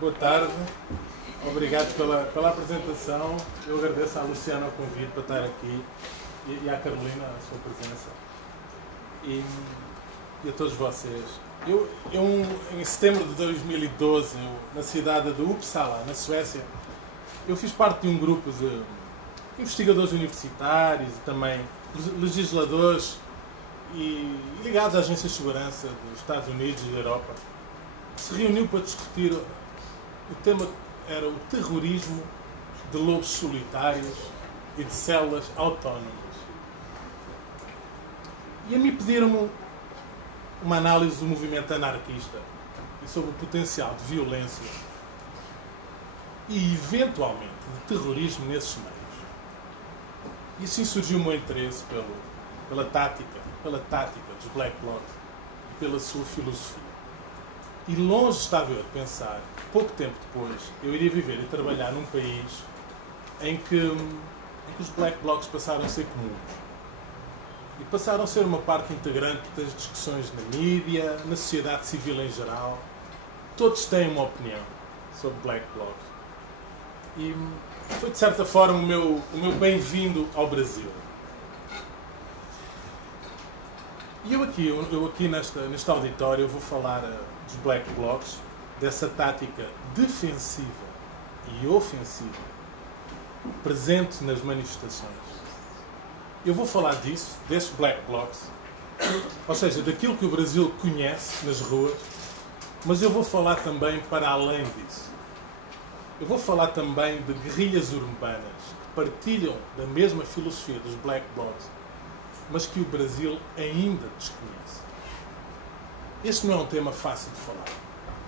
Boa tarde, obrigado pela apresentação. Eu agradeço à Luciana o convite para estar aqui e à Carolina a sua presença e a todos vocês. Em setembro de 2012, na cidade de Uppsala, na Suécia, eu fiz parte de um grupo de investigadores universitários e também legisladores e ligados às agências de segurança dos Estados Unidos e da Europa, que se reuniu para discutir. O tema era o terrorismo de lobos solitários e de células autónomas. E a mim pediram-me uma análise do movimento anarquista e sobre o potencial de violência e, eventualmente, de terrorismo nesses meios. E assim surgiu o meu interesse pela tática dos Black Blocs e pela sua filosofia. E longe estava eu de pensar que, pouco tempo depois, eu iria viver e trabalhar num país em que os Black Blocs passaram a ser comuns. E passaram a ser uma parte integrante das discussões na mídia, na sociedade civil em geral. Todos têm uma opinião sobre Black Blocs. E foi, de certa forma, o meu bem-vindo ao Brasil. E eu aqui neste auditório vou falar dos Black Blocs, dessa tática defensiva e ofensiva presente nas manifestações. Eu vou falar disso, destes Black Blocs, ou seja, daquilo que o Brasil conhece nas ruas, mas eu vou falar também para além disso. Eu vou falar também de guerrilhas urbanas que partilham da mesma filosofia dos Black Blocs, mas que o Brasil ainda desconhece. Este não é um tema fácil de falar.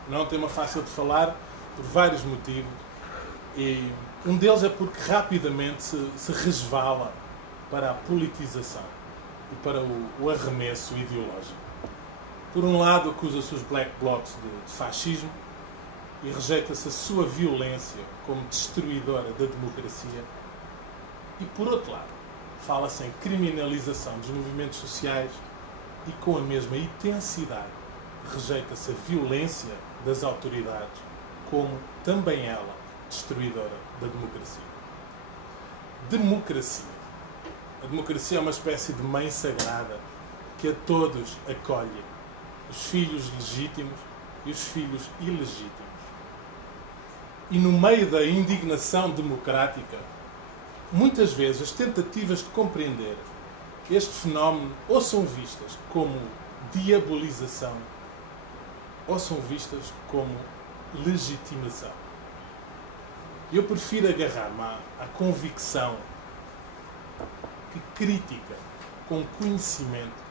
Não é um tema fácil de falar por vários motivos. E um deles é porque rapidamente se resvala para a politização e para o arremesso ideológico. Por um lado, acusa-se os Black Blocs de fascismo e rejeita-se a sua violência como destruidora da democracia. E por outro lado, fala-se em criminalização dos movimentos sociais e com a mesma intensidade rejeita-se a violência das autoridades como também ela destruidora da democracia. Democracia. A democracia é uma espécie de mãe sagrada que a todos acolhe, os filhos legítimos e os filhos ilegítimos. E no meio da indignação democrática, muitas vezes as tentativas de compreender este fenómeno ou são vistas como diabolização ou são vistas como legitimação. Eu prefiro agarrar-me à convicção que crítica com conhecimento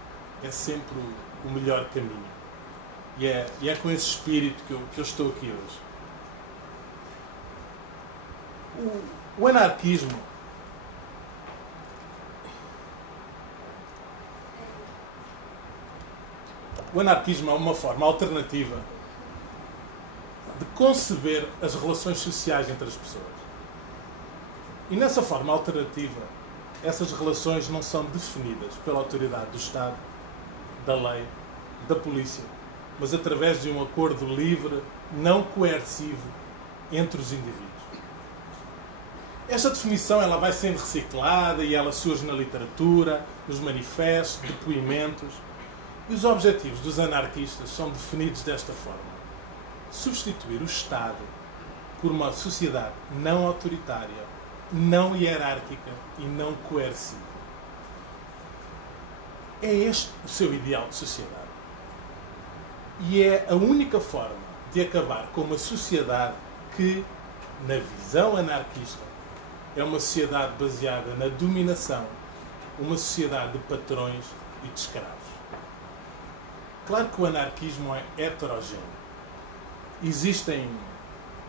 é sempre o melhor caminho. E é com esse espírito que eu estou aqui hoje. O anarquismo é uma forma alternativa de conceber as relações sociais entre as pessoas. E nessa forma alternativa, essas relações não são definidas pela autoridade do Estado, da lei, da polícia, mas através de um acordo livre, não coercivo, entre os indivíduos. Esta definição ela vai sendo reciclada e ela surge na literatura, nos manifestos, depoimentos. E os objetivos dos anarquistas são definidos desta forma: substituir o Estado por uma sociedade não autoritária, não hierárquica e não coerciva. É este o seu ideal de sociedade. E é a única forma de acabar com uma sociedade que, na visão anarquista, é uma sociedade baseada na dominação, uma sociedade de patrões e de escravos. Claro que o anarquismo é heterogéneo. Existem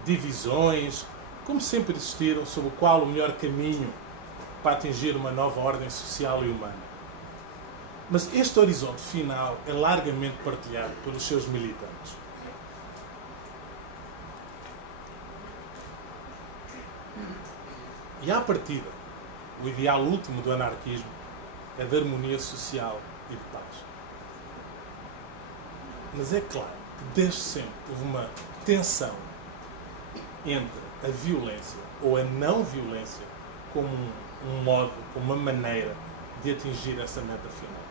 divisões, como sempre existiram, sobre qual o melhor caminho para atingir uma nova ordem social e humana. Mas este horizonte final é largamente partilhado pelos seus militantes. E à partida, o ideal último do anarquismo é de harmonia social e de paz. Mas é claro que desde sempre houve uma tensão entre a violência ou a não violência como um modo, como uma maneira de atingir essa meta final.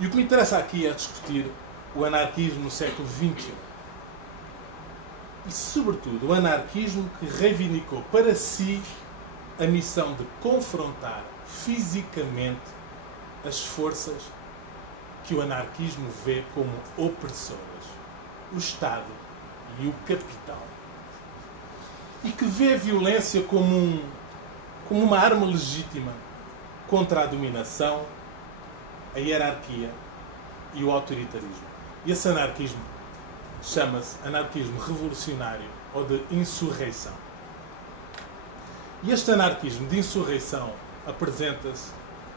E o que me interessa aqui é discutir o anarquismo no século XXI. E, sobretudo, o anarquismo que reivindicou para si a missão de confrontar fisicamente as forças que o anarquismo vê como opressoras, o Estado e o capital. E que vê a violência como uma arma legítima contra a dominação, a hierarquia e o autoritarismo. E esse anarquismo chama-se anarquismo revolucionário ou de insurreição. E este anarquismo de insurreição apresenta-se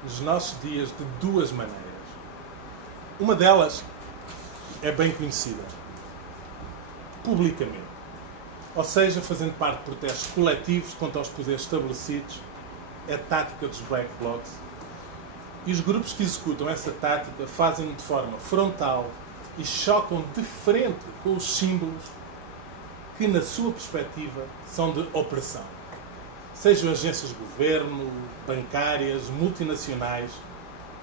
nos nossos dias de duas maneiras. Uma delas é bem conhecida, publicamente. Ou seja, fazendo parte de protestos coletivos contra os poderes estabelecidos, é a tática dos Black Blocs. E os grupos que executam essa tática fazem-no de forma frontal e chocam de frente com os símbolos que, na sua perspectiva, são de opressão. Sejam agências de governo, bancárias, multinacionais,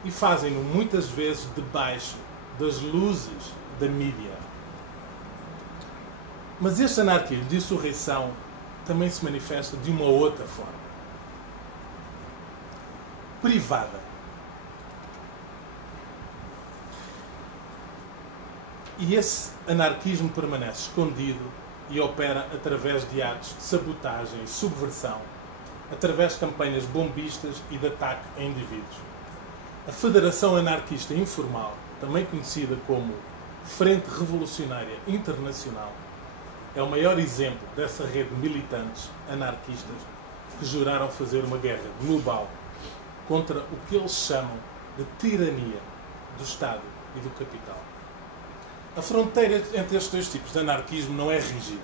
e fazem-no muitas vezes debaixo das luzes da mídia. Mas este anarquismo de insurreição também se manifesta de uma outra forma. Privada. E esse anarquismo permanece escondido e opera através de atos de sabotagem e subversão, através de campanhas bombistas e de ataque a indivíduos. A Federação Anarquista Informal, também conhecida como Frente Revolucionária Internacional, é o maior exemplo dessa rede de militantes anarquistas que juraram fazer uma guerra global contra o que eles chamam de tirania do Estado e do capital. A fronteira entre estes dois tipos de anarquismo não é rígida.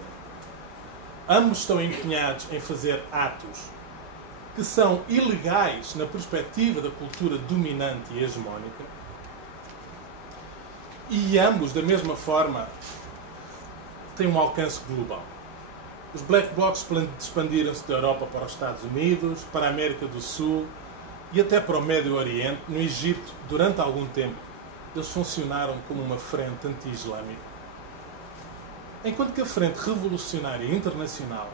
Ambos estão empenhados em fazer atos que são ilegais na perspectiva da cultura dominante e hegemónica, e ambos, da mesma forma, têm um alcance global. Os Black Blocs expandiram-se da Europa para os Estados Unidos, para a América do Sul e até para o Médio Oriente. No Egito, durante algum tempo, eles funcionaram como uma frente anti-islâmica. Enquanto que a Frente Revolucionária Internacional,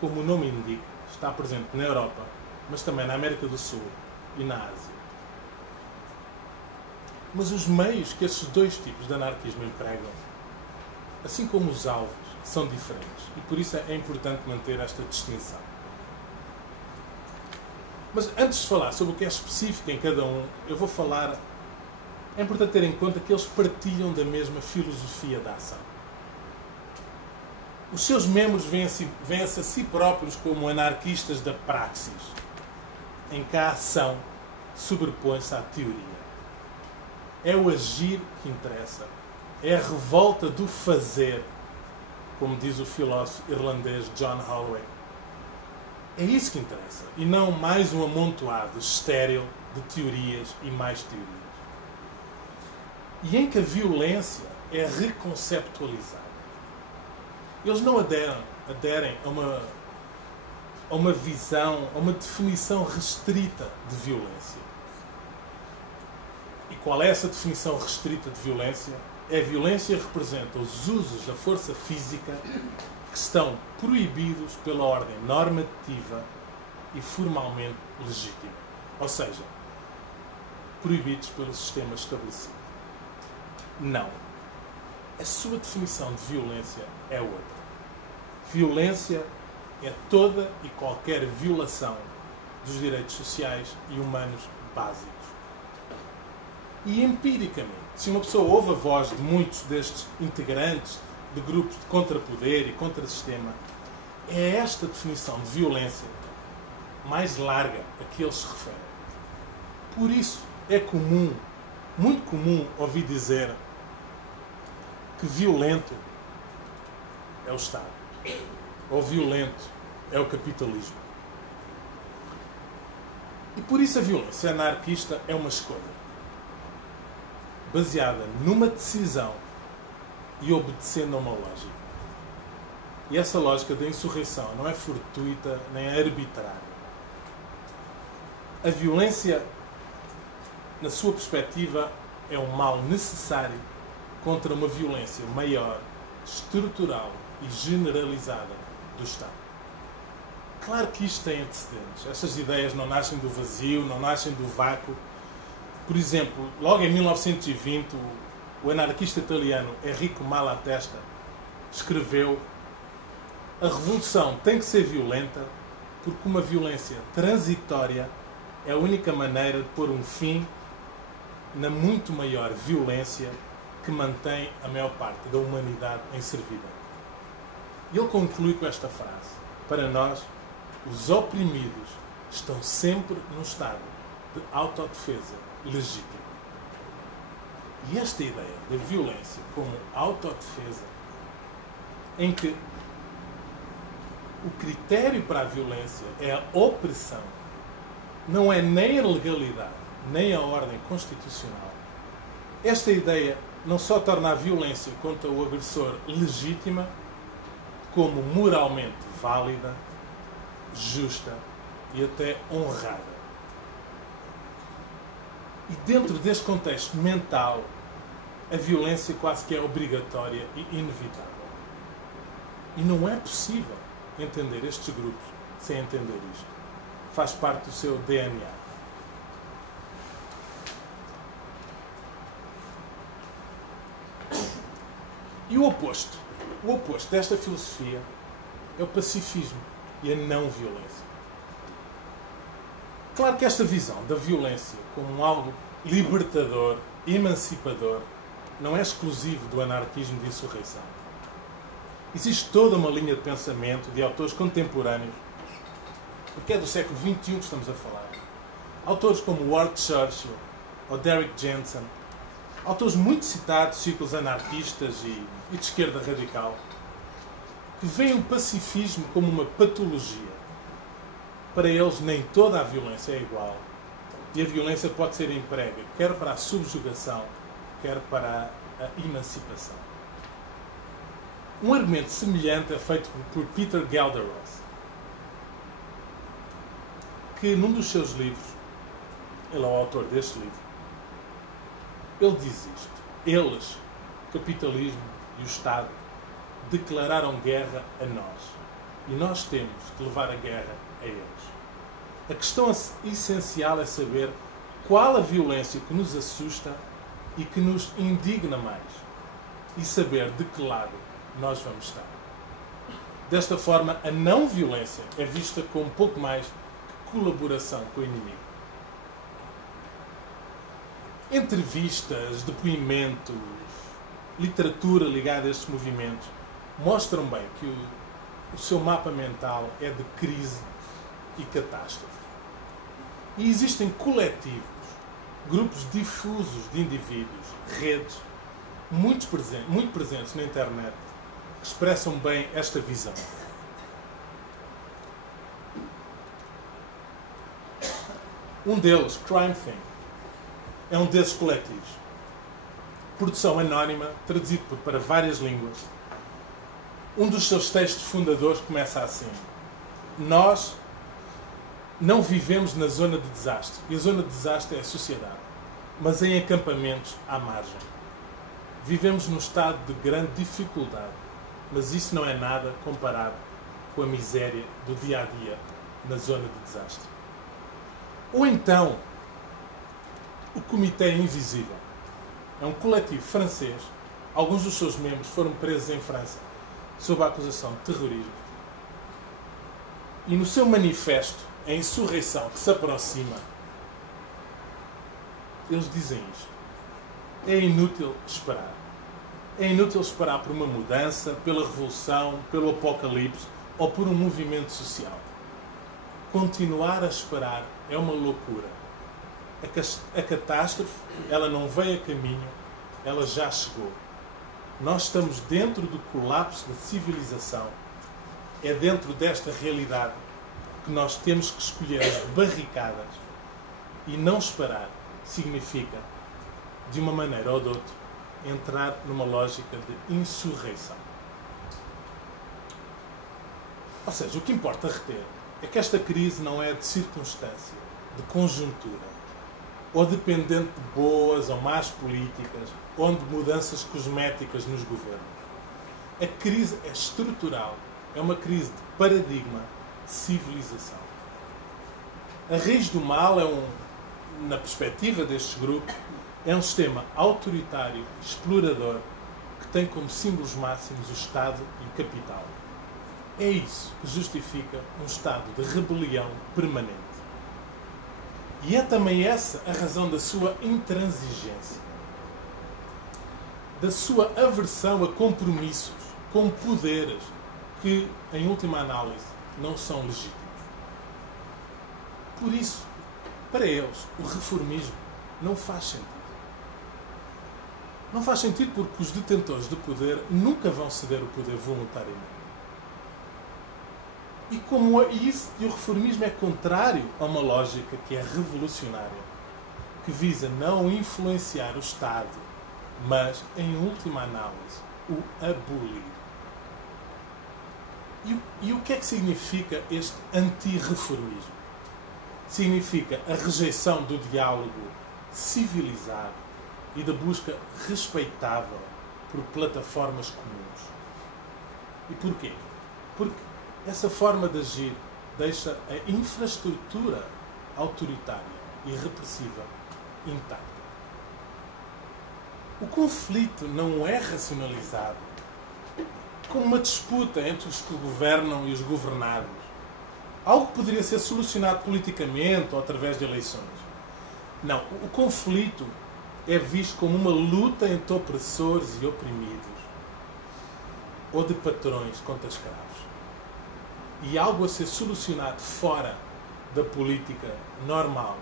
como o nome indica, está presente na Europa, mas também na América do Sul e na Ásia. Mas os meios que esses dois tipos de anarquismo empregam, assim como os alvos, são diferentes. E por isso é importante manter esta distinção. Mas antes de falar sobre o que é específico em cada um, eu vou falar... É importante ter em conta que eles partilham da mesma filosofia da ação. Os seus membros veem-se a si próprios como anarquistas da praxis, em que a ação sobrepõe-se à teoria. É o agir que interessa. É a revolta do fazer, como diz o filósofo irlandês John Holloway. É isso que interessa, e não mais um amontoado estéril de teorias e mais teorias. E em que a violência é reconceptualizada. Eles não aderem a uma visão, a uma definição restrita de violência. E qual é essa definição restrita de violência? A violência representa os usos da força física que estão proibidos pela ordem normativa e formalmente legítima. Ou seja, proibidos pelo sistema estabelecido. Não. A sua definição de violência é outra. Violência é toda e qualquer violação dos direitos sociais e humanos básicos. E empiricamente, se uma pessoa ouve a voz de muitos destes integrantes de grupos de contrapoder e contra-sistema, é esta definição de violência mais larga a que eles se referem. Por isso é comum, muito comum, ouvir dizer que violento é o Estado, ou violento é o capitalismo. E por isso a violência anarquista é uma escolha, baseada numa decisão e obedecendo a uma lógica. E essa lógica da insurreição não é fortuita nem é arbitrária. A violência, na sua perspectiva, é um mal necessário contra uma violência maior, estrutural e generalizada do Estado. Claro que isto tem antecedentes. Estas ideias não nascem do vazio, não nascem do vácuo. Por exemplo, logo em 1920, o anarquista italiano Enrico Malatesta escreveu: a revolução tem que ser violenta porque uma violência transitória é a única maneira de pôr um fim na muito maior violência que mantém a maior parte da humanidade em servidão. E ele conclui com esta frase: para nós, os oprimidos estão sempre num estado de autodefesa legítima. E esta ideia da violência como autodefesa, em que o critério para a violência é a opressão, não é nem a legalidade, nem a ordem constitucional. Esta ideia não só torna a violência contra o agressor legítima, como moralmente válida, justa e até honrada. E dentro deste contexto mental, a violência quase que é obrigatória e inevitável. E não é possível entender estes grupos sem entender isto. Faz parte do seu DNA. E o oposto desta filosofia é o pacifismo e a não-violência. Claro que esta visão da violência como algo libertador, emancipador, não é exclusivo do anarquismo de insurreição. Existe toda uma linha de pensamento de autores contemporâneos, porque é do século XXI que estamos a falar. Autores como Ward Churchill ou Derrick Jensen, autores muito citados de círculos anarquistas e de esquerda radical, que veem o pacifismo como uma patologia. Para eles, nem toda a violência é igual. E a violência pode ser emprega quer para a subjugação, quer para a emancipação. Um argumento semelhante é feito por Peter Gelderroth, que num dos seus livros, ele é o autor deste livro, ele diz isto: eles, o capitalismo e o Estado, declararam guerra a nós. E nós temos que levar a guerra a eles. A questão essencial é saber qual a violência que nos assusta e que nos indigna mais. E saber de que lado nós vamos estar. Desta forma, a não-violência é vista como pouco mais que colaboração com o inimigo. Entrevistas, depoimentos, literatura ligada a estes movimentos mostram bem que o seu mapa mental é de crise e catástrofe. E existem coletivos, grupos difusos de indivíduos, redes, muito presentes na internet, que expressam bem esta visão. Um deles, Crime Thing, é um desses coletivos. Produção anónima, traduzido para várias línguas. Um dos seus textos fundadores começa assim: nós não vivemos na zona de desastre. E a zona de desastre é a sociedade, mas em acampamentos à margem. Vivemos num estado de grande dificuldade, mas isso não é nada comparado com a miséria do dia-a-dia na zona de desastre. Ou então, o Comitê Invisível. É um coletivo francês. Alguns dos seus membros foram presos em França sob a acusação de terrorismo. E no seu manifesto, a insurreição que se aproxima, eles dizem isto: é inútil esperar. É inútil esperar por uma mudança, pela revolução, pelo apocalipse ou por um movimento social. Continuar a esperar é uma loucura. A catástrofe, ela não veio a caminho, ela já chegou. Nós estamos dentro do colapso da civilização. É dentro desta realidade que nós temos que escolher as barricadas. E não esperar significa, de uma maneira ou de outra, entrar numa lógica de insurreição. Ou seja, o que importa reter é que esta crise não é de circunstância, de conjuntura, ou dependente de boas ou más políticas, ou de mudanças cosméticas nos governos. A crise é estrutural, é uma crise de paradigma, de civilização. A raiz do mal na perspectiva destes grupos, é um sistema autoritário, explorador, que tem como símbolos máximos o Estado e o capital. É isso que justifica um estado de rebelião permanente. E é também essa a razão da sua intransigência, da sua aversão a compromissos com poderes que, em última análise, não são legítimos. Por isso, para eles, o reformismo não faz sentido. Não faz sentido porque os detentores de poder nunca vão ceder o poder voluntariamente. E como isso, e o reformismo é contrário a uma lógica que é revolucionária, que visa não influenciar o Estado, mas, em última análise, o abolir. E o que é que significa este antirreformismo? Significa a rejeição do diálogo civilizado e da busca respeitável por plataformas comuns. E porquê? Porque essa forma de agir deixa a infraestrutura autoritária e repressiva intacta. O conflito não é racionalizado como uma disputa entre os que governam e os governados. Algo que poderia ser solucionado politicamente ou através de eleições. Não, o conflito é visto como uma luta entre opressores e oprimidos, ou de patrões contra escravos. E algo a ser solucionado fora da política normal,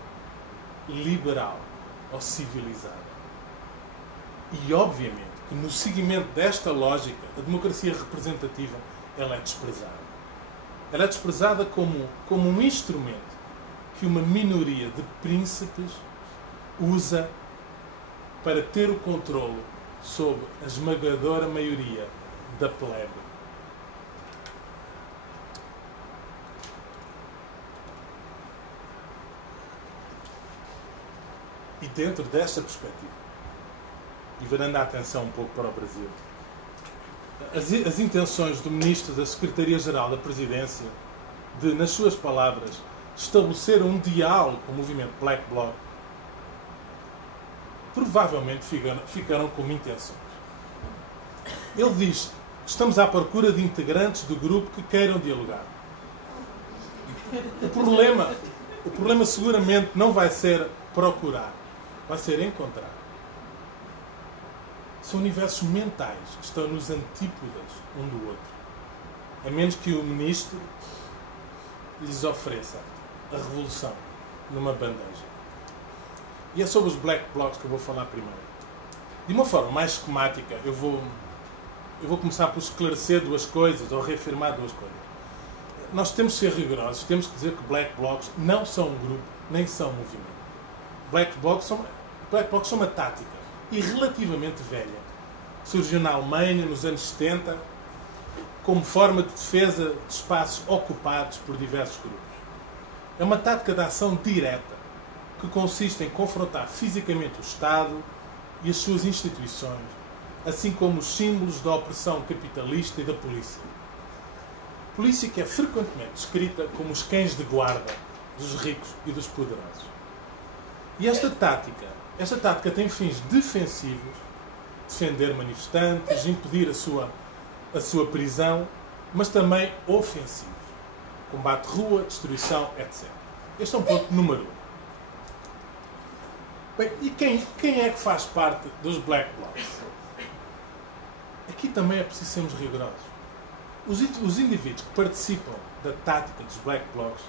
liberal ou civilizada. E, obviamente, que no seguimento desta lógica, a democracia representativa ela é desprezada. Ela é desprezada como um instrumento que uma minoria de príncipes usa para ter o controle sobre a esmagadora maioria da plebe. E dentro desta perspectiva, e varando a atenção um pouco para o Brasil, as intenções do Ministro da Secretaria-Geral da Presidência de, nas suas palavras, estabelecer um diálogo com o movimento Black Bloc, provavelmente ficaram como intenções. Ele diz: estamos à procura de integrantes do grupo que queiram dialogar. O problema seguramente não vai ser procurar, vai ser encontrar. São universos mentais que estão nos antípodas um do outro. A menos que o ministro lhes ofereça a revolução numa bandeja. E é sobre os Black Blocs que eu vou falar primeiro. De uma forma mais esquemática, eu vou começar por esclarecer duas coisas, ou reafirmar duas coisas. Nós temos que ser rigorosos, temos que dizer que Black Blocs não são um grupo, nem são um movimento. Black Blocs são uma tática, e relativamente velha. Surgiu na Alemanha nos anos 70 como forma de defesa de espaços ocupados por diversos grupos. É uma tática de ação direta que consiste em confrontar fisicamente o Estado e as suas instituições, assim como os símbolos da opressão capitalista e da polícia. Polícia que é frequentemente descrita como os cães de guarda dos ricos e dos poderosos. E esta tática tem fins defensivos, defender manifestantes, impedir a sua prisão, mas também ofensivos, combate de rua, destruição, etc. Este é um ponto número 1. Bem, e quem é que faz parte dos Black Blocs? Aqui também é preciso sermos rigorosos. Os indivíduos que participam da tática dos Black Blocs,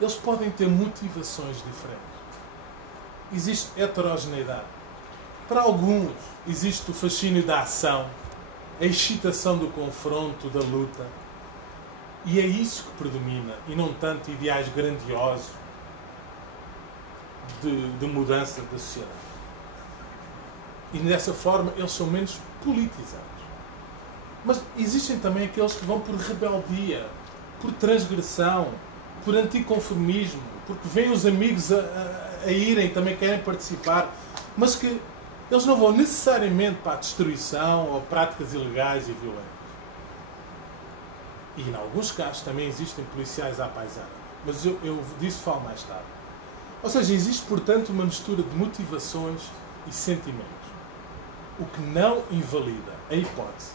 eles podem ter motivações diferentes. Existe heterogeneidade. Para alguns, existe o fascínio da ação, a excitação do confronto, da luta. E é isso que predomina, e não tanto ideais grandiosos de mudança da sociedade. E dessa forma, eles são menos politizados. Mas existem também aqueles que vão por rebeldia, por transgressão, por anticonformismo, porque vêm os amigos a irem, também querem participar, mas que eles não vão necessariamente para a destruição ou práticas ilegais e violentas. E em alguns casos também existem policiais à paisana, mas eu disso falo mais tarde. Ou seja, existe, portanto, uma mistura de motivações e sentimentos, o que não invalida a hipótese,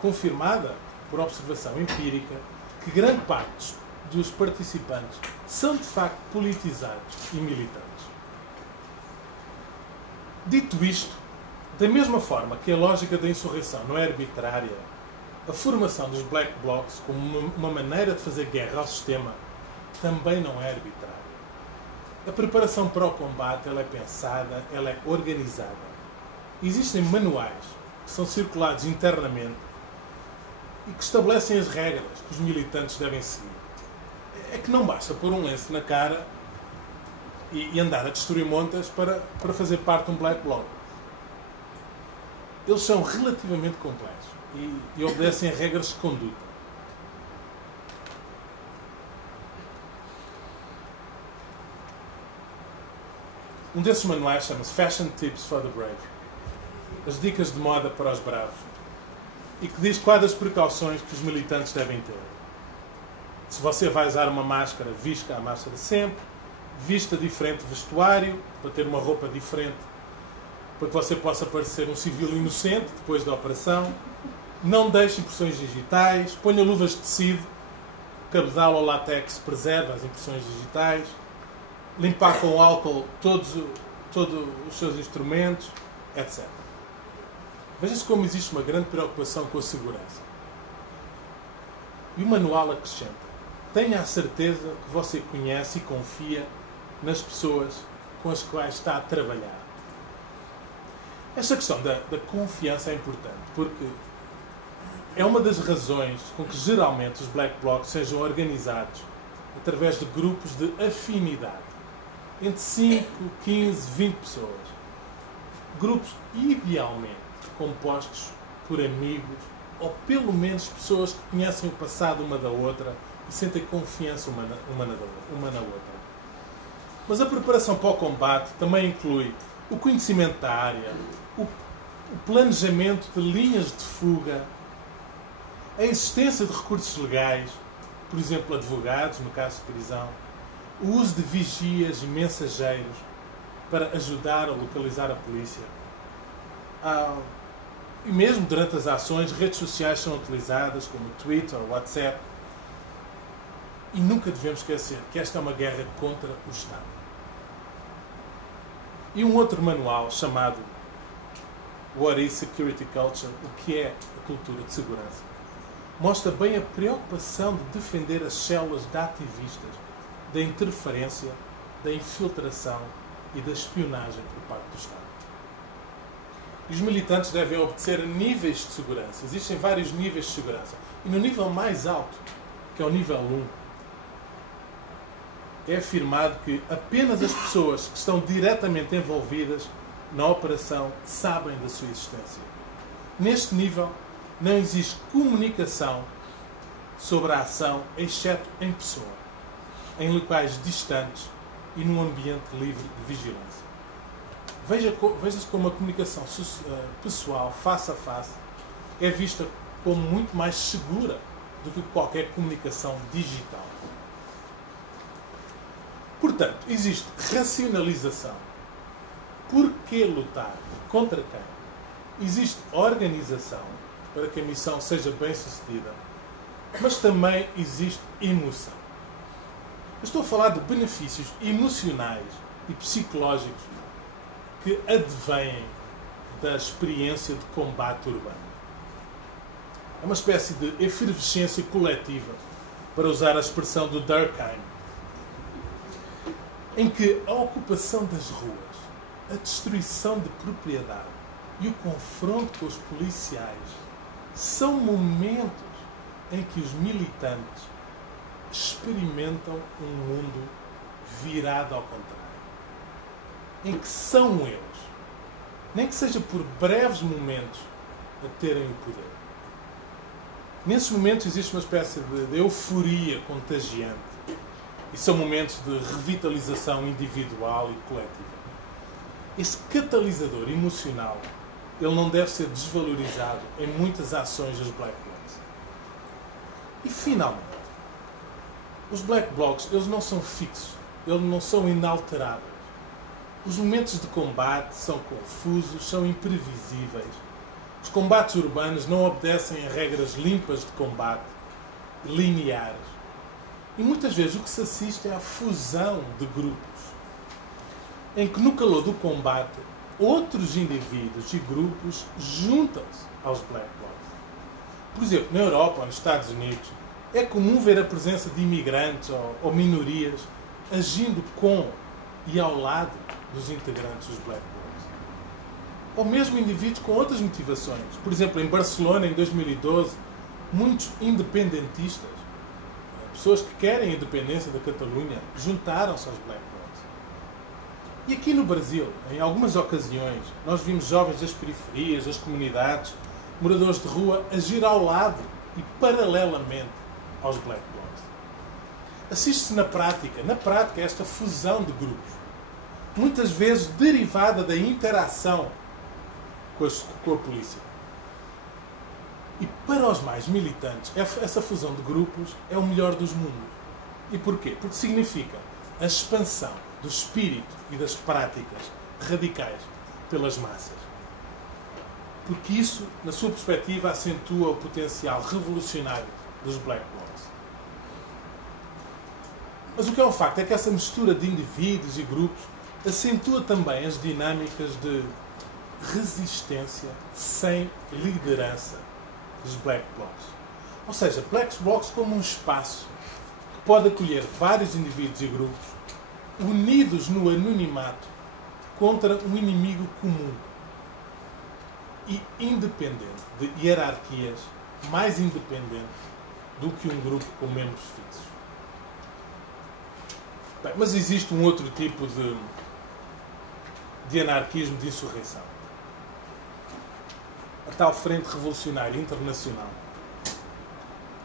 confirmada por observação empírica, que grande parte dos participantes são de facto politizados e militantes. Dito isto, da mesma forma que a lógica da insurreição não é arbitrária, a formação dos Black Blocs como uma maneira de fazer guerra ao sistema também não é arbitrária. A preparação para o combate ela é pensada, ela é organizada. Existem manuais que são circulados internamente e que estabelecem as regras que os militantes devem seguir. É que não basta pôr um lenço na cara e andar a destruir montas para fazer parte de um Black Bloc. Eles são relativamente complexos e obedecem a regras de conduta. Um desses manuais chama-se Fashion Tips for the Brave. As dicas de moda para os bravos. E que diz quais as precauções que os militantes devem ter. Se você vai usar uma máscara, vista a máscara sempre. Vista diferente vestuário, para ter uma roupa diferente, para que você possa parecer um civil inocente depois da operação. Não deixe impressões digitais. Ponha luvas de tecido. Cabedal ou látex preserva as impressões digitais. Limpar com álcool todos os seus instrumentos, etc. Veja-se como existe uma grande preocupação com a segurança. E o manual acrescenta: tenha a certeza que você conhece e confia nas pessoas com as quais está a trabalhar. Esta questão da confiança é importante, porque é uma das razões com que geralmente os Black Blocs sejam organizados através de grupos de afinidade. Entre 5, 15, 20 pessoas. Grupos idealmente compostos por amigos ou pelo menos pessoas que conhecem o passado uma da outra e sentem confiança uma na outra. Mas a preparação para o combate também inclui o conhecimento da área, o planejamento de linhas de fuga, a existência de recursos legais, por exemplo, advogados, no caso de prisão, o uso de vigias e mensageiros para ajudar a localizar a polícia. E mesmo durante as ações, redes sociais são utilizadas, como Twitter ou WhatsApp. E nunca devemos esquecer que esta é uma guerra contra o Estado. E um outro manual chamado What is Security Culture? O que é a cultura de segurança? Mostra bem a preocupação de defender as células de ativistas da interferência, da infiltração e da espionagem por parte do Estado. E os militantes devem obedecer a níveis de segurança. Existem vários níveis de segurança. E no nível mais alto, que é o nível 1, é afirmado que apenas as pessoas que estão diretamente envolvidas na operação sabem da sua existência. Neste nível, não existe comunicação sobre a ação, exceto em pessoa, em locais distantes e num ambiente livre de vigilância. Veja-se como a comunicação pessoal, face a face, é vista como muito mais segura do que qualquer comunicação digital. Portanto, existe racionalização. Por que lutar? Contra quem? Existe organização para que a missão seja bem sucedida, mas também existe emoção. Eu estou a falar de benefícios emocionais e psicológicos que advêm da experiência de combate urbano. É uma espécie de efervescência coletiva, para usar a expressão do Durkheim, em que a ocupação das ruas, a destruição de propriedade e o confronto com os policiais são momentos em que os militantes experimentam um mundo virado ao contrário. Em que são eles, nem que seja por breves momentos, a terem o poder. Nesses momentos existe uma espécie de euforia contagiante. E são momentos de revitalização individual e coletiva. Esse catalisador emocional, ele não deve ser desvalorizado em muitas ações dos Black Blocs. E, finalmente, os Black Blocs, eles não são fixos, eles não são inalteráveis. Os momentos de combate são confusos, são imprevisíveis. Os combates urbanos não obedecem a regras limpas de combate, lineares. E muitas vezes o que se assiste é a fusão de grupos, em que no calor do combate outros indivíduos e grupos juntam-se aos Black Blocs. Por exemplo, na Europa ou nos Estados Unidos, é comum ver a presença de imigrantes ou minorias agindo com e ao lado dos integrantes dos Black Blocs. Ou mesmo indivíduos com outras motivações. Por exemplo, em Barcelona, em 2012, muitos independentistas, pessoas que querem a independência da Catalunha, juntaram-se aos Black Blocs. E aqui no Brasil, em algumas ocasiões, nós vimos jovens das periferias, das comunidades, moradores de rua, agir ao lado e paralelamente aos Black Blocs. Assiste-se na prática esta fusão de grupos, muitas vezes derivada da interação com a polícia. E para os mais militantes, essa fusão de grupos é o melhor dos mundos. E porquê? Porque significa a expansão do espírito e das práticas radicais pelas massas. Porque isso, na sua perspectiva, acentua o potencial revolucionário dos Black Blocs. Mas o que é um facto é que essa mistura de indivíduos e grupos acentua também as dinâmicas de resistência sem liderança dos Black Blocs. Ou seja, Black Blocs como um espaço que pode acolher vários indivíduos e grupos unidos no anonimato contra um inimigo comum e independente de hierarquias, mais independente do que um grupo com membros fixos. Bem, mas existe um outro tipo de anarquismo, de insurreição. A tal Frente Revolucionária Internacional,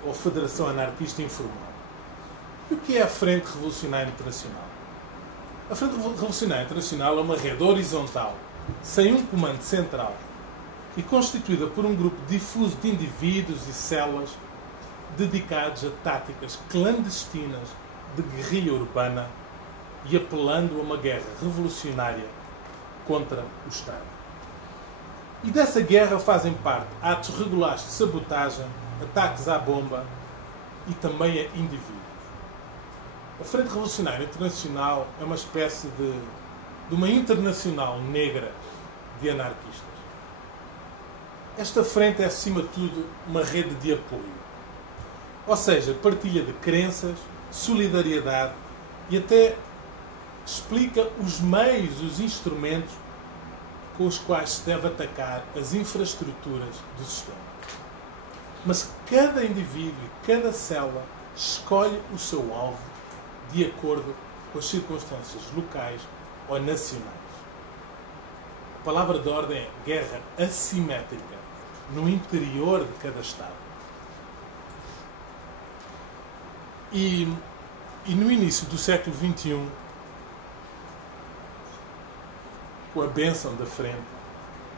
ou Federação Anarquista Informal. E o que é a Frente Revolucionária Internacional? A Frente Revolucionária Internacional é uma rede horizontal, sem um comando central, e constituída por um grupo difuso de indivíduos e células dedicados a táticas clandestinas de guerrilha urbana e apelando a uma guerra revolucionária contra o Estado. E dessa guerra fazem parte atos regulares de sabotagem, ataques à bomba e também a indivíduos. A Frente Revolucionária Internacional é uma espécie de uma internacional negra de anarquistas. Esta frente é, acima de tudo, uma rede de apoio. Ou seja, partilha de crenças, solidariedade e até explica os meios, os instrumentos com os quais se deve atacar as infraestruturas do sistema. Mas cada indivíduo e cada célula escolhe o seu alvo de acordo com as circunstâncias locais ou nacionais. A palavra de ordem é guerra assimétrica no interior de cada Estado. E no início do século XXI, com a bênção da frente,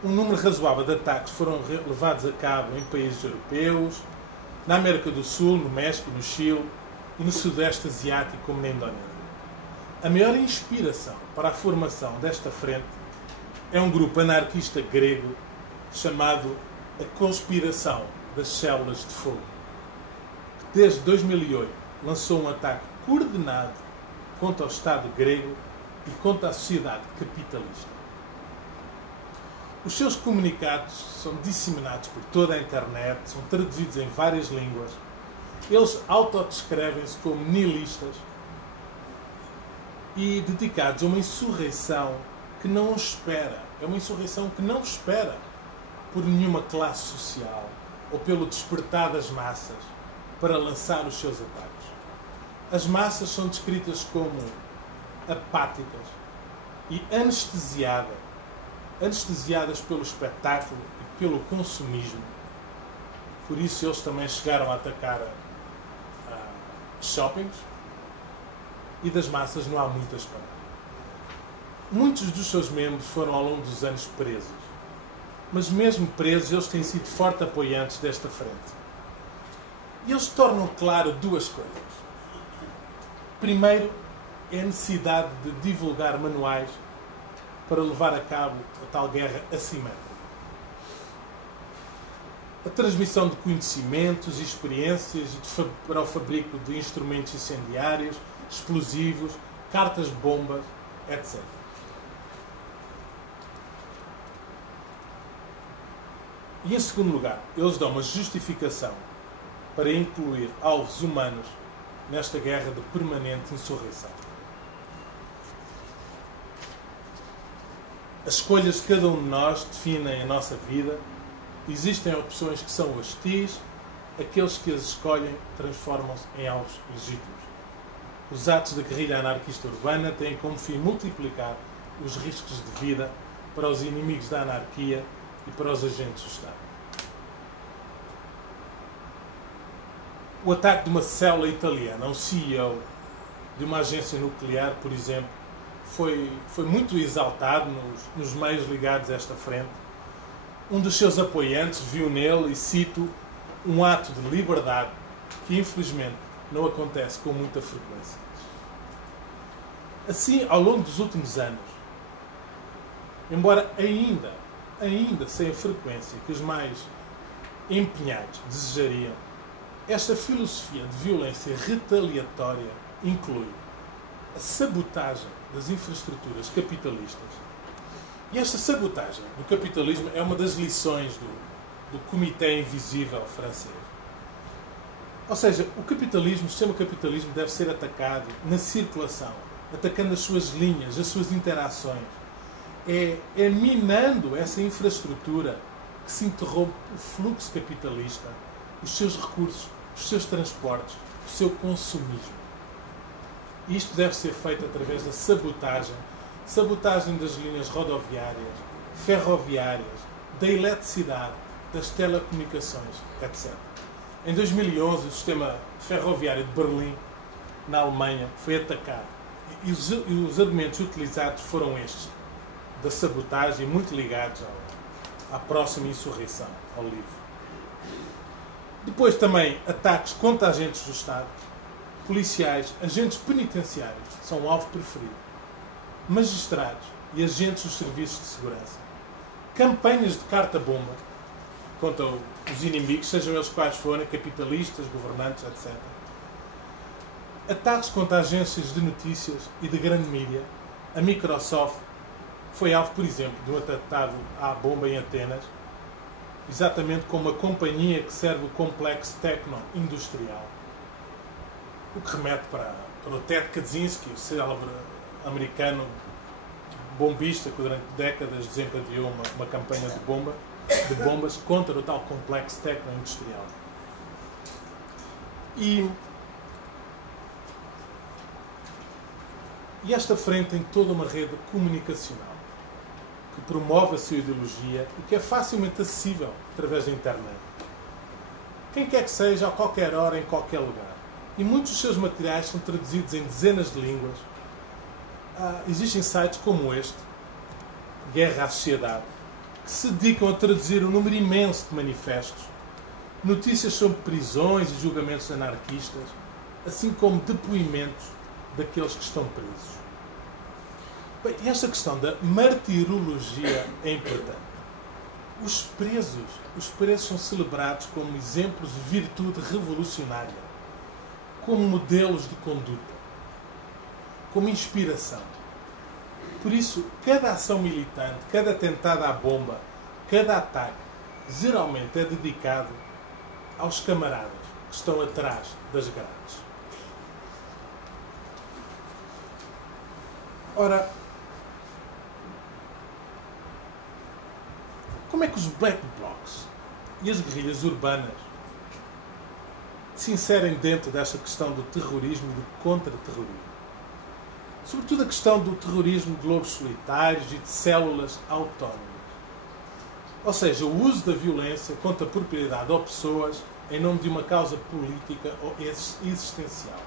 um número razoável de ataques foram levados a cabo em países europeus, na América do Sul, no México, no Chile e no Sudeste Asiático, como na Indonésia. A maior inspiração para a formação desta frente é um grupo anarquista grego chamado a Conspiração das Células de Fogo, que desde 2008 lançou um ataque coordenado contra o Estado grego e contra a sociedade capitalista. Os seus comunicados são disseminados por toda a internet, são traduzidos em várias línguas. Eles autodescrevem-se como nihilistas e dedicados a uma insurreição que não espera. É uma insurreição que não espera por nenhuma classe social ou pelo despertar das massas para lançar os seus ataques. As massas são descritas como apáticas e anestesiadas pelo espetáculo e pelo consumismo, por isso eles também chegaram a atacar shoppings, e das massas não há muito a esperar. Muitos dos seus membros foram ao longo dos anos presos, mas mesmo presos eles têm sido fortes apoiantes desta frente. E eles tornam claro duas coisas. Primeiro, é a necessidade de divulgar manuais para levar a cabo a tal guerra assimétrica. A transmissão de conhecimentos e experiências para o fabrico de instrumentos incendiários, explosivos, cartas de bombas, etc. E em segundo lugar, eles dão uma justificação para incluir alvos humanos nesta guerra de permanente insurreição. As escolhas de cada um de nós definem a nossa vida. Existem opções que são hostis, aqueles que as escolhem transformam-se em alvos legítimos. Os atos da guerrilha anarquista urbana têm como fim multiplicar os riscos de vida para os inimigos da anarquia e para os agentes do Estado. O ataque de uma célula italiana a um CEO de uma agência nuclear, por exemplo, foi muito exaltado nos meios ligados a esta frente. Um dos seus apoiantes viu nele, e cito, um ato de liberdade que infelizmente não acontece com muita frequência. Assim, ao longo dos últimos anos, embora ainda sem a frequência que os mais empenhados desejariam, esta filosofia de violência retaliatória inclui a sabotagem das infraestruturas capitalistas. E esta sabotagem do capitalismo é uma das lições do Comitê Invisível francês. Ou seja, o sistema capitalismo deve ser atacado na circulação, atacando as suas linhas, as suas interações. É minando essa infraestrutura que se interrompe o fluxo capitalista, os seus recursos, os seus transportes, o seu consumismo. E isto deve ser feito através da sabotagem das linhas rodoviárias, ferroviárias, da eletricidade, das telecomunicações, etc. Em 2011, o sistema ferroviário de Berlim, na Alemanha, foi atacado. E os argumentos utilizados foram estes, da sabotagem, muito ligados à próxima insurreição, ao livro. Depois também ataques contra agentes do Estado, policiais, agentes penitenciários, são o alvo preferido, magistrados e agentes dos serviços de segurança, campanhas de carta-bomba contra os inimigos, sejam eles quais forem, capitalistas, governantes, etc. Ataques contra agências de notícias e de grande mídia. A Microsoft foi alvo, por exemplo, de um atentado à bomba em Atenas, exatamente como a companhia que serve o complexo tecno-industrial. O que remete para o Ted Kaczynski, o célebre americano bombista que durante décadas desencadeou uma campanha de bombas contra o tal complexo tecno-industrial. E esta frente tem toda uma rede comunicacional que promove a sua ideologia e que é facilmente acessível através da internet. Quem quer que seja, a qualquer hora, em qualquer lugar. E muitos dos seus materiais são traduzidos em dezenas de línguas. Existem sites como este, Guerra à Sociedade, que se dedicam a traduzir um número imenso de manifestos, notícias sobre prisões e julgamentos anarquistas, assim como depoimentos daqueles que estão presos. Bem, esta questão da martirologia é importante. Os presos são celebrados como exemplos de virtude revolucionária, como modelos de conduta, como inspiração. Por isso, cada ação militante, cada atentado à bomba, cada ataque, geralmente é dedicado aos camaradas que estão atrás das grades. Ora, como é que os Black Blocs e as guerrilhas urbanas se inserem dentro desta questão do terrorismo e do contra-terrorismo? Sobretudo a questão do terrorismo de lobos solitários e de células autónomas. Ou seja, o uso da violência contra a propriedade ou pessoas em nome de uma causa política ou existencial.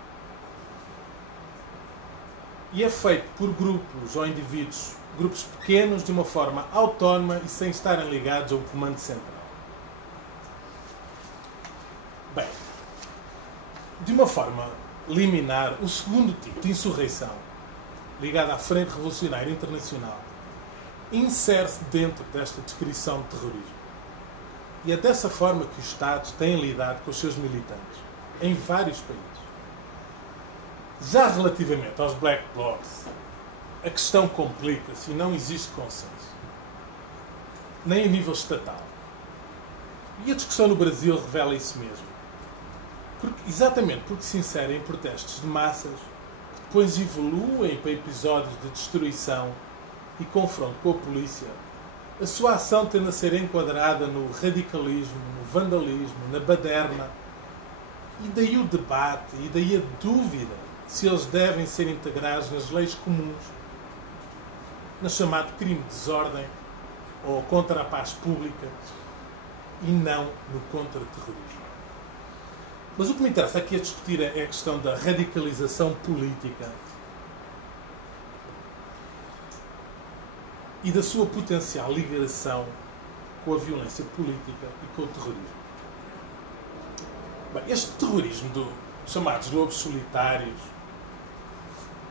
E é feito por grupos ou indivíduos, grupos pequenos, de uma forma autónoma e sem estarem ligados a um comando central. Bem, de uma forma liminar, o segundo tipo de insurreição, ligado à Frente Revolucionária Internacional, insere-se dentro desta descrição de terrorismo. E é dessa forma que os Estados têm lidado com os seus militantes, em vários países. Já relativamente aos Black Blocs, a questão complica-se e não existe consenso, nem a nível estatal. E a discussão no Brasil revela isso mesmo. Exatamente porque se inserem em protestos de massas, que depois evoluem para episódios de destruição e confronto com a polícia, a sua ação tende a ser enquadrada no radicalismo, no vandalismo, na baderna. E daí o debate, e daí a dúvida se eles devem ser integrados nas leis comuns, no chamado crime de desordem ou contra a paz pública, e não no contra-terrorismo. Mas o que me interessa aqui a discutir é a questão da radicalização política e da sua potencial ligação com a violência política e com o terrorismo. Bem, este terrorismo dos chamados lobos solitários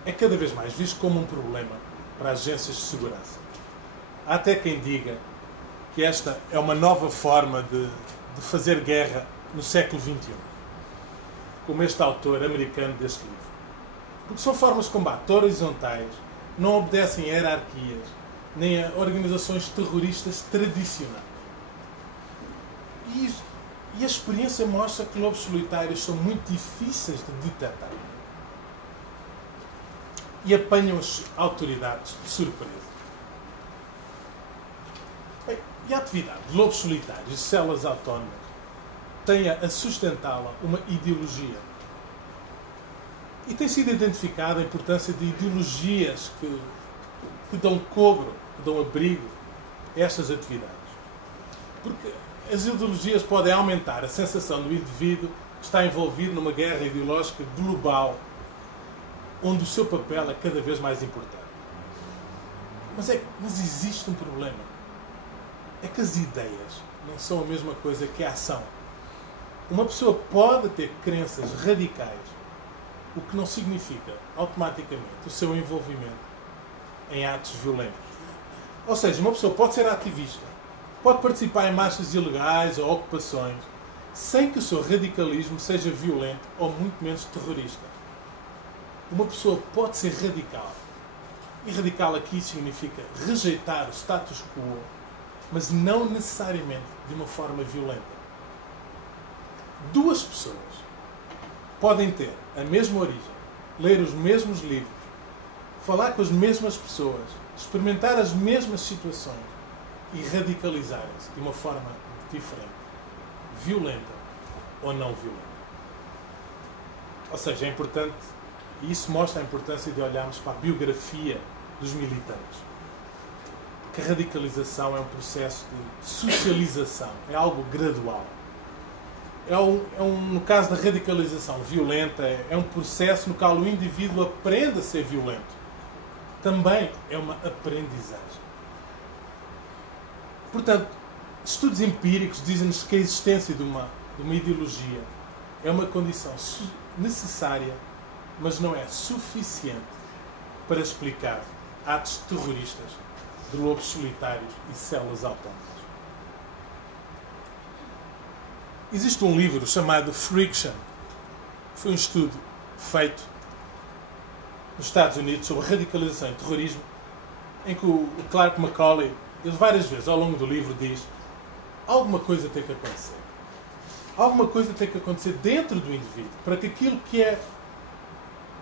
é cada vez mais visto como um problema para as agências de segurança. Há até quem diga que esta é uma nova forma de fazer guerra no século XXI, como este autor americano deste livro. Porque são formas de combate horizontais, não obedecem a hierarquias, nem a organizações terroristas tradicionais. E a experiência mostra que lobos solitários são muito difíceis de detectar e apanham as autoridades de surpresa. Bem, e a atividade de lobos solitários e células autónomas tem a sustentá-la uma ideologia. E tem sido identificada a importância de ideologias que dão cobro, que dão abrigo a estas atividades. Porque as ideologias podem aumentar a sensação do indivíduo que está envolvido numa guerra ideológica global, onde o seu papel é cada vez mais importante. Mas existe um problema. É que as ideias não são a mesma coisa que a ação. Uma pessoa pode ter crenças radicais, o que não significa automaticamente o seu envolvimento em atos violentos. Ou seja, uma pessoa pode ser ativista, pode participar em marchas ilegais ou ocupações, sem que o seu radicalismo seja violento ou muito menos terrorista. Uma pessoa pode ser radical. E radical aqui significa rejeitar o status quo, mas não necessariamente de uma forma violenta. Duas pessoas podem ter a mesma origem, ler os mesmos livros, falar com as mesmas pessoas, experimentar as mesmas situações e radicalizarem-se de uma forma diferente, violenta ou não violenta. Ou seja, é importante, e isso mostra a importância de olharmos para a biografia dos militantes. Que a radicalização é um processo de socialização, é algo gradual. No caso da radicalização violenta, é um processo no qual o indivíduo aprende a ser violento. Também é uma aprendizagem. Portanto, estudos empíricos dizem-nos que a existência de uma ideologia é uma condição necessária, mas não é suficiente para explicar atos terroristas de lobos solitários e células autónomas. Existe um livro chamado Friction. Foi um estudo feito nos Estados Unidos sobre radicalização e terrorismo, em que o Clark Macaulay, ele várias vezes ao longo do livro diz: alguma coisa tem que acontecer. Alguma coisa tem que acontecer dentro do indivíduo para que aquilo que é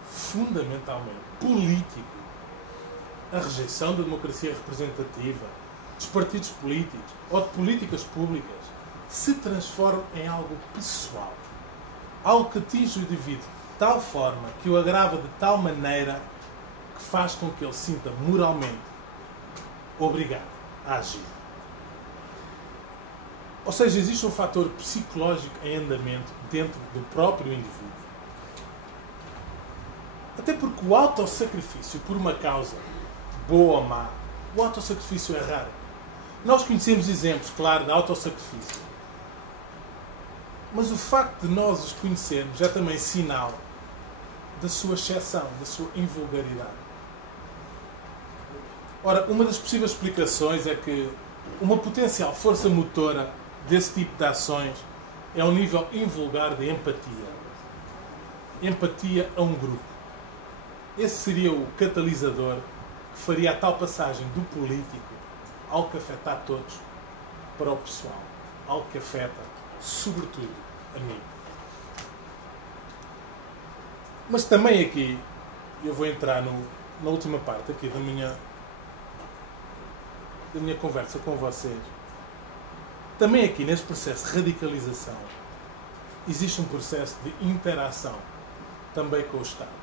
fundamentalmente político, a rejeição da democracia representativa, dos partidos políticos ou de políticas públicas, se transforme em algo pessoal. Algo que atinge o indivíduo de tal forma, que o agrava de tal maneira, que faz com que ele sinta moralmente obrigado a agir. Ou seja, existe um fator psicológico em andamento dentro do próprio indivíduo. Até porque o autossacrifício por uma causa, boa ou má, o autossacrifício é raro. Nós conhecemos exemplos, claro, de autossacrifício. Mas o facto de nós os conhecermos é também sinal da sua exceção, da sua invulgaridade. Ora, uma das possíveis explicações é que uma potencial força motora desse tipo de ações é um nível invulgar de empatia. Empatia a um grupo. Esse seria o catalisador que faria a tal passagem do político, algo que afeta a todos, para o pessoal. Algo que afeta, sobretudo, a mim. Mas também aqui, eu vou entrar na última parte aqui da minha conversa com vocês. Também aqui, neste processo de radicalização, existe um processo de interação também com o Estado.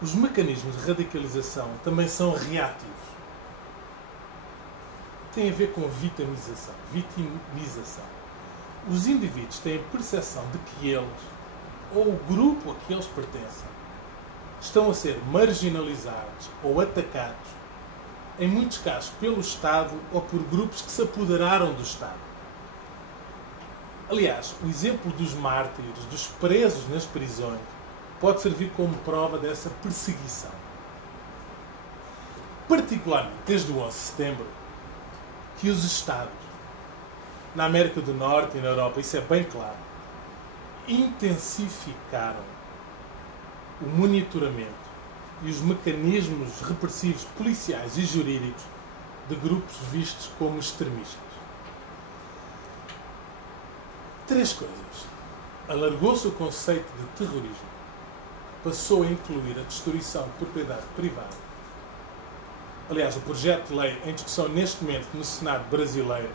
Os mecanismos de radicalização também são reativos. Tem a ver com vitimização. Os indivíduos têm a percepção de que eles, ou o grupo a que eles pertencem, estão a ser marginalizados ou atacados, em muitos casos pelo Estado ou por grupos que se apoderaram do Estado. Aliás, o exemplo dos mártires, dos presos nas prisões, pode servir como prova dessa perseguição. Particularmente desde o 11 de setembro, que os Estados, na América do Norte e na Europa, isso é bem claro, intensificaram o monitoramento e os mecanismos repressivos policiais e jurídicos de grupos vistos como extremistas. Três coisas. Alargou-se o conceito de terrorismo, que passou a incluir a destruição de propriedade privada. Aliás, o projeto de lei em discussão neste momento no Senado brasileiro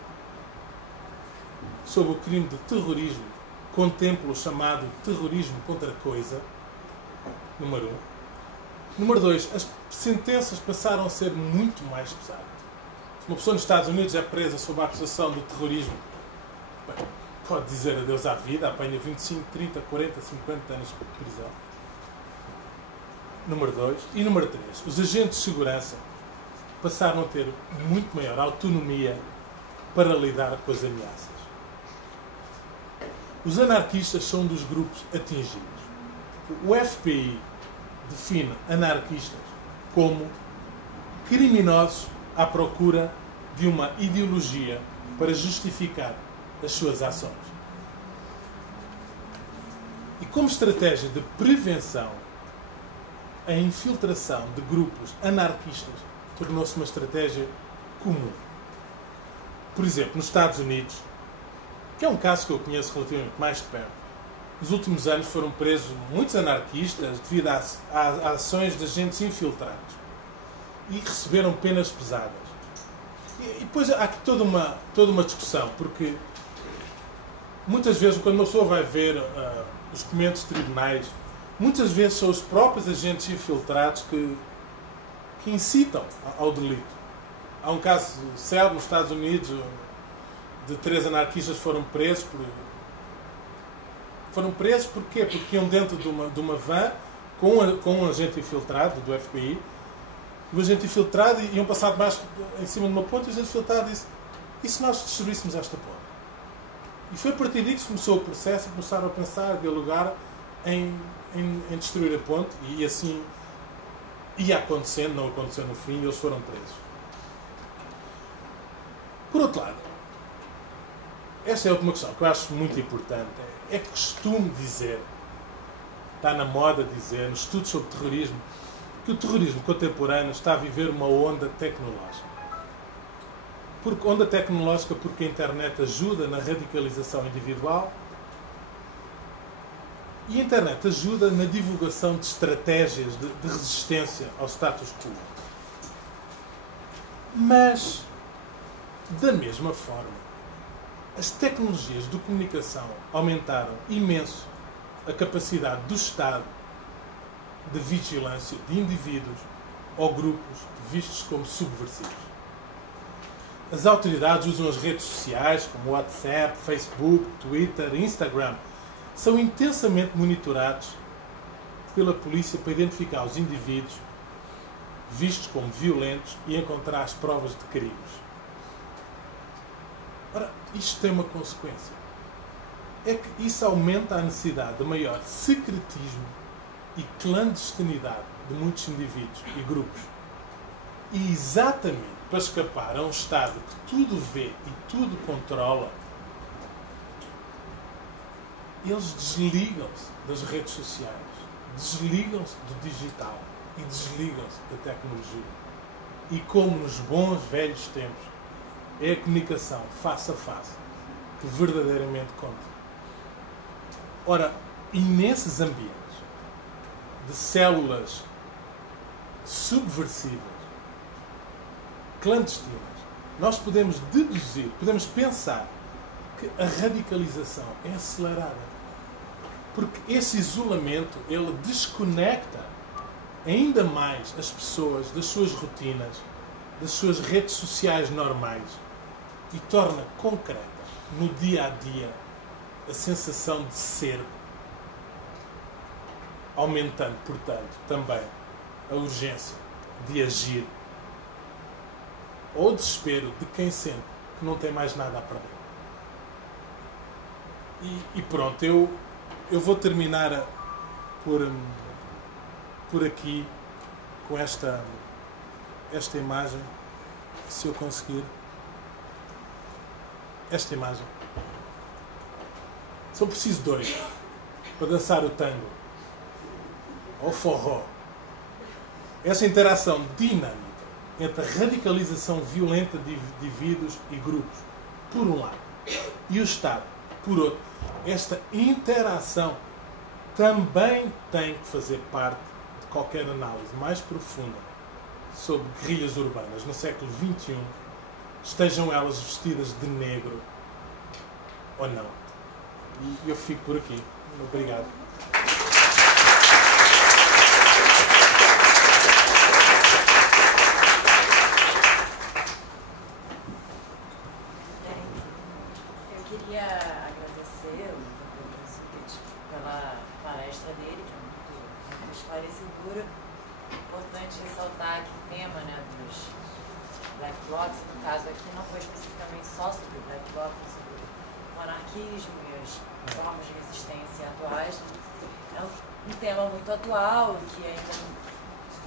sobre o crime de terrorismo contempla o chamado terrorismo contra a coisa, número 1. Número 2, as sentenças passaram a ser muito mais pesadas. Se uma pessoa nos Estados Unidos é presa sob a acusação de terrorismo, bem, pode dizer adeus à vida, apanha 25, 30, 40, 50 anos de prisão. Número 2. E número 3, os agentes de segurança passaram a ter muito maior autonomia para lidar com as ameaças. Os anarquistas são um dos grupos atingidos. O FBI define anarquistas como criminosos à procura de uma ideologia para justificar as suas ações. E como estratégia de prevenção, a infiltração de grupos anarquistas tornou-se uma estratégia comum. Por exemplo, nos Estados Unidos, que é um caso que eu conheço relativamente mais de perto, nos últimos anos foram presos muitos anarquistas devido a ações de agentes infiltrados e receberam penas pesadas. E depois há aqui toda uma discussão, porque muitas vezes quando uma pessoa vai ver os documentos de tribunais, muitas vezes são os próprios agentes infiltrados que incitam ao delito. Há um caso célebre nos Estados Unidos de 3 anarquistas que foram presos porquê? Porque iam dentro de uma van com um agente infiltrado do FBI. O agente infiltrado iam passar em cima de uma ponte e o agente infiltrado disse: e se nós destruíssemos esta ponte? E foi a partir disso que começou o processo e começaram a pensar, a dialogar em destruir a ponte, e assim ia acontecendo, não aconteceu no fim, e eles foram presos. Por outro lado, esta é outra questão que eu acho muito importante. É costume dizer, está na moda dizer, nos estudos sobre terrorismo, que o terrorismo contemporâneo está a viver uma onda tecnológica. Onda tecnológica porque a internet ajuda na radicalização individual e a internet ajuda na divulgação de estratégias de resistência ao status quo. Mas, da mesma forma, as tecnologias de comunicação aumentaram imenso a capacidade do Estado de vigilância de indivíduos ou grupos vistos como subversivos. As autoridades usam as redes sociais como WhatsApp, Facebook, Twitter, Instagram. São intensamente monitorados pela polícia para identificar os indivíduos vistos como violentos e encontrar as provas de crimes. Ora, isto tem uma consequência. É que isso aumenta a necessidade de maior secretismo e clandestinidade de muitos indivíduos e grupos. E exatamente para escapar a um Estado que tudo vê e tudo controla, eles desligam-se das redes sociais, desligam-se do digital e desligam-se da tecnologia. E como nos bons velhos tempos, é a comunicação face a face que verdadeiramente conta. Ora, e nesses ambientes de células subversivas, clandestinas, nós podemos deduzir, podemos pensar que a radicalização é acelerada. Porque esse isolamento, ele desconecta ainda mais as pessoas das suas rotinas, das suas redes sociais normais e torna concreta, no dia a dia, a sensação de ser, aumentando, portanto, também a urgência de agir ou o desespero de quem sente que não tem mais nada a perder. E pronto, eu vou terminar por aqui com esta imagem, se eu conseguir. Esta imagem. São preciso dois para dançar o tango ou forró. Essa interação dinâmica entre a radicalização violenta de indivíduos e grupos, por um lado, e o Estado, por outro. Esta interação também tem que fazer parte de qualquer análise mais profunda sobre guerrilhas urbanas no século XXI, estejam elas vestidas de negro ou não. E eu fico por aqui. Obrigado. Eu queria agradecer pela palestra dele, que é muito esclarecedora. Importante ressaltar que o tema, né, dos Black Blocs, no caso aqui, não foi especificamente só sobre Black Blocs, sobre o anarquismo e as formas de resistência atuais. É um tema muito atual, que ainda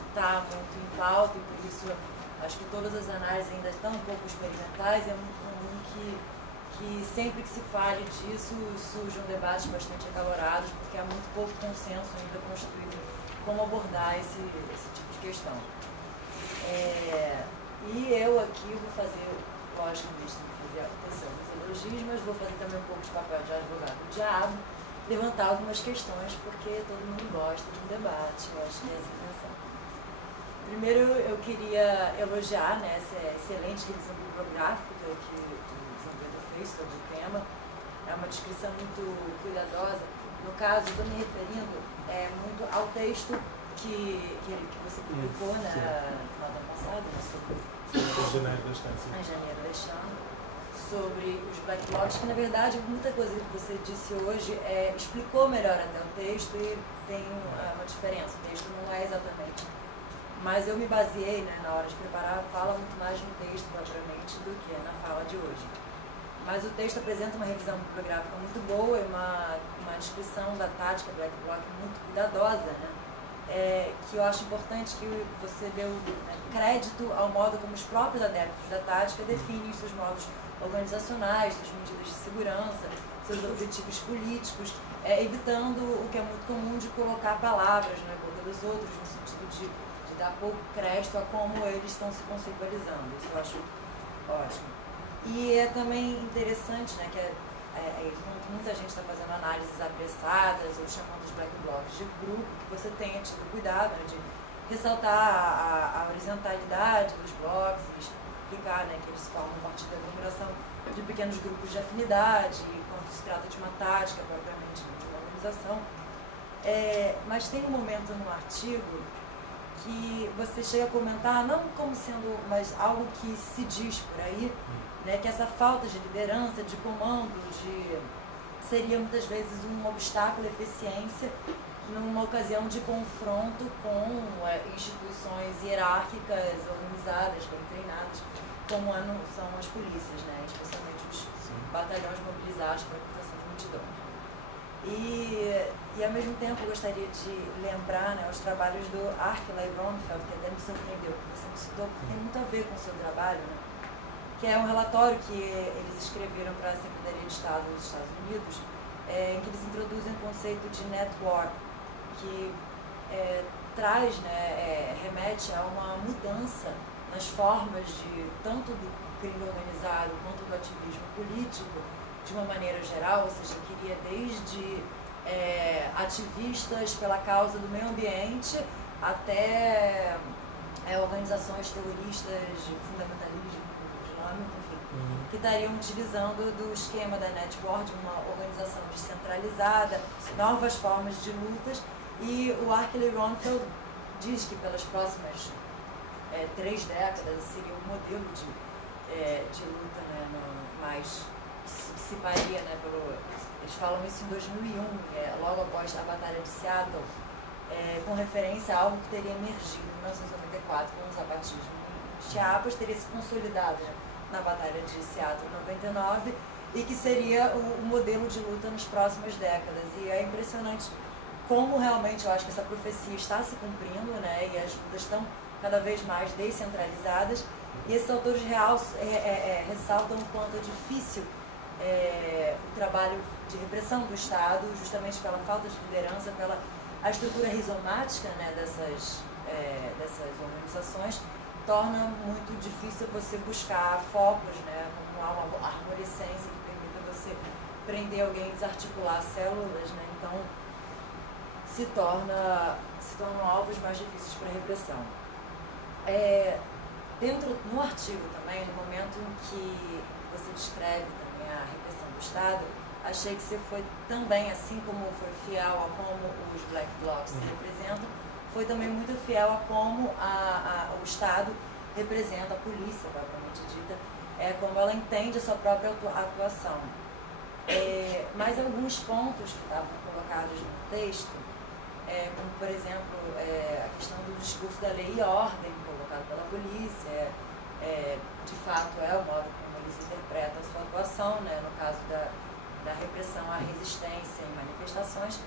está muito em pauta, e por isso acho que todas as análises ainda estão um pouco experimentais. É muito comum que sempre que se fale disso surjam debates bastante acalorados, porque há muito pouco consenso ainda construído como abordar esse tipo de questão. E eu aqui vou fazer, logicamente, fazer a proteção dos elogios, mas vou fazer também um pouco de papel de advogado do diabo, levantar algumas questões, porque todo mundo gosta de um debate, eu acho que é essa a intenção. Primeiro, eu queria elogiar, né, essa excelente revisão bibliográfica que o João Pedro fez sobre o tema. É uma descrição muito cuidadosa. No caso, estou me referindo muito ao texto que você publicou no final do ano passado, Em janeiro deste ano, sim. em janeiro deste ano, sobre os Black Blocs, que na verdade muita coisa que você disse hoje explicou melhor até o texto e tem uma diferença. O texto não é exatamente. Mas eu me baseei, né, na hora de preparar, fala muito mais no texto propriamente do que na fala de hoje. Mas o texto apresenta uma revisão bibliográfica muito boa e uma descrição da tática Black Bloc muito cuidadosa, né? Que eu acho importante que você deu crédito ao modo como os próprios adeptos da tática definem seus modos organizacionais, suas medidas de segurança, seus objetivos políticos, evitando o que é muito comum de colocar palavras na boca dos outros, no sentido de dar pouco crédito a como eles estão se conceitualizando. Isso eu acho ótimo. E é também interessante, né, que muita gente está fazendo análises apressadas ou chamando os Black Blocs de grupo, que você tenha tido cuidado, né, de ressaltar a horizontalidade dos blocos e explicar, né, que eles formam a partir da aglomeração de pequenos grupos de afinidade, quando se trata de uma tática propriamente de uma organização. Mas tem um momento no artigo que você chega a comentar, não como sendo, mas algo que se diz por aí, né, que essa falta de liderança, de comando, seria muitas vezes um obstáculo à eficiência numa ocasião de confronto com instituições hierárquicas, organizadas, bem treinadas, como são as polícias, né, especialmente os batalhões mobilizados para a proteção de multidões. E ao mesmo tempo eu gostaria de lembrar, né, os trabalhos do Arkley Ronfeld, que até me surpreendeu, que você me citou, porque tem muito a ver com o seu trabalho, né, que é um relatório que eles escreveram para a Secretaria de Estado dos Estados Unidos, em que eles introduzem o conceito de net war, que traz, né, remete a uma mudança nas formas de tanto do crime organizado quanto do ativismo político, de uma maneira geral, ou seja, queria desde ativistas pela causa do meio ambiente até organizações terroristas de fundamentalismo islâmico, enfim, que estariam utilizando do esquema da network, uma organização descentralizada, novas formas de lutas, e o Arkley Ronfeld diz que pelas próximas 3 décadas seria um modelo de luta, né, mais que se paria, né, eles falam isso em 2001, logo após a Batalha de Seattle, com referência a algo que teria emergido em 1994 com o zapatismo em Chiapas, teria se consolidado, né, na Batalha de Seattle em 99, e que seria o modelo de luta nas próximas décadas. E é impressionante como realmente eu acho que essa profecia está se cumprindo, né, e as lutas estão cada vez mais descentralizadas, e esses autores ressaltam o quanto é difícil o trabalho de repressão do Estado, justamente pela falta de liderança, pela a estrutura rizomática, né, dessas organizações, torna muito difícil você buscar focos, né, como uma arborescência que permita você prender alguém, desarticular células, né, então se tornam alvos mais difíceis para a repressão. No artigo também, no momento em que você descreve também a repressão do Estado, achei que você foi também, assim como foi fiel a como os Black Blocs se representam, foi também muito fiel a como o Estado representa, a polícia propriamente dita, como ela entende a sua própria atuação. Mas alguns pontos que estavam colocados no texto, como por exemplo a questão do discurso da lei e ordem colocado pela polícia, de fato é o modo como eles interpretam a sua atuação, né, no caso da repressão à resistência em manifestações,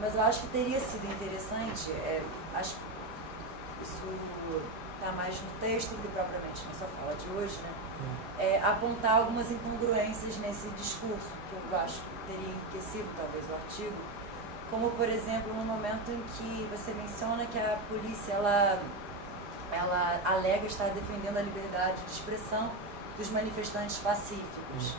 mas eu acho que teria sido interessante, acho que isso está mais no texto do que propriamente na sua fala de hoje, né, apontar algumas incongruências nesse discurso, que eu acho que teria enriquecido talvez o artigo, como por exemplo no momento em que você menciona que a polícia ela alega estar defendendo a liberdade de expressão dos manifestantes pacíficos.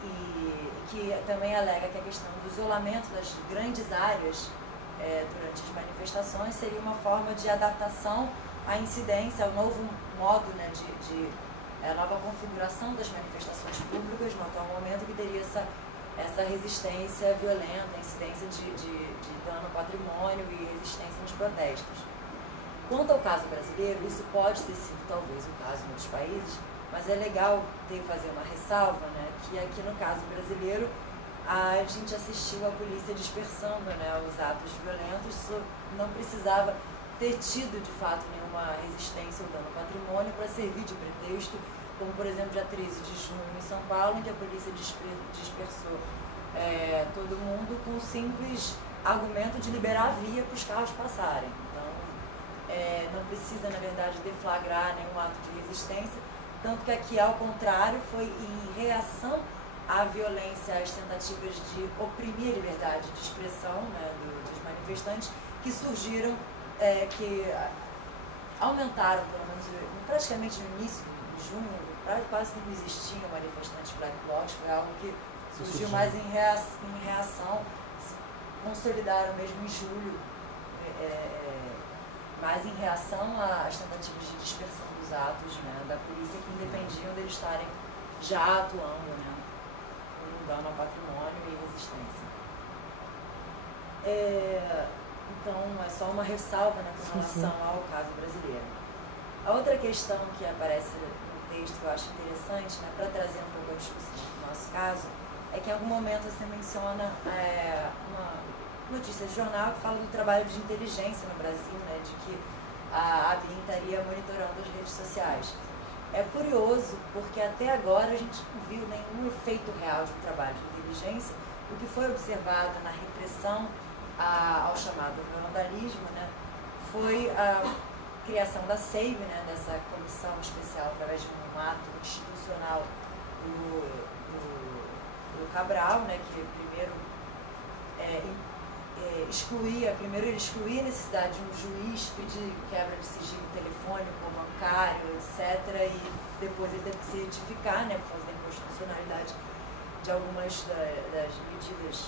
E que também alega que a questão do isolamento das grandes áreas durante as manifestações seria uma forma de adaptação à incidência, ao novo modo, né, a nova configuração das manifestações públicas no atual momento, que teria essa resistência violenta, incidência de dano ao patrimônio e resistência nos protestos. Quanto ao caso brasileiro, isso pode ter sido talvez o caso em outros países, mas é legal fazer uma ressalva, né, que aqui no caso brasileiro a gente assistiu a polícia dispersando, né, os atos violentos, não precisava ter tido de fato nenhuma resistência ou dano ao patrimônio para servir de pretexto, como por exemplo dia 13 de junho em São Paulo, em que a polícia dispersou todo mundo com o simples argumento de liberar a via para os carros passarem. Então, não precisa, na verdade, deflagrar nenhum ato de resistência, tanto que aqui, ao contrário, foi em reação à violência, às tentativas de oprimir a liberdade de expressão, né, dos manifestantes, que surgiram, que aumentaram, pelo menos praticamente no início de junho, quase não existiam manifestantes Black Blocs, foi algo que surgiu mais em reação, se consolidaram mesmo em julho, mais em reação às tentativas de dispersão dos atos, né, da polícia, que independiam deles estarem já atuando, né, com dano ao patrimônio e resistência. Então, é só uma ressalva, né, com relação ao caso brasileiro. A outra questão que aparece no texto que eu acho interessante, né, para trazer um pouco a discussão do nosso caso, é que em algum momento você menciona uma notícia de jornal que fala do trabalho de inteligência no Brasil, né, de que a ABIN estaria monitorando as redes sociais. É curioso, porque até agora a gente não viu nenhum efeito real de trabalho de inteligência. O que foi observado na repressão ao chamado vandalismo, né, foi a criação da SEIV, né, dessa comissão especial através de um ato institucional do Cabral, né, que primeiro excluía a necessidade de um juiz pedir quebra de sigilo telefônico, bancário, etc. E depois ele teve que se retificar, né, por causa da inconstitucionalidade de algumas das medidas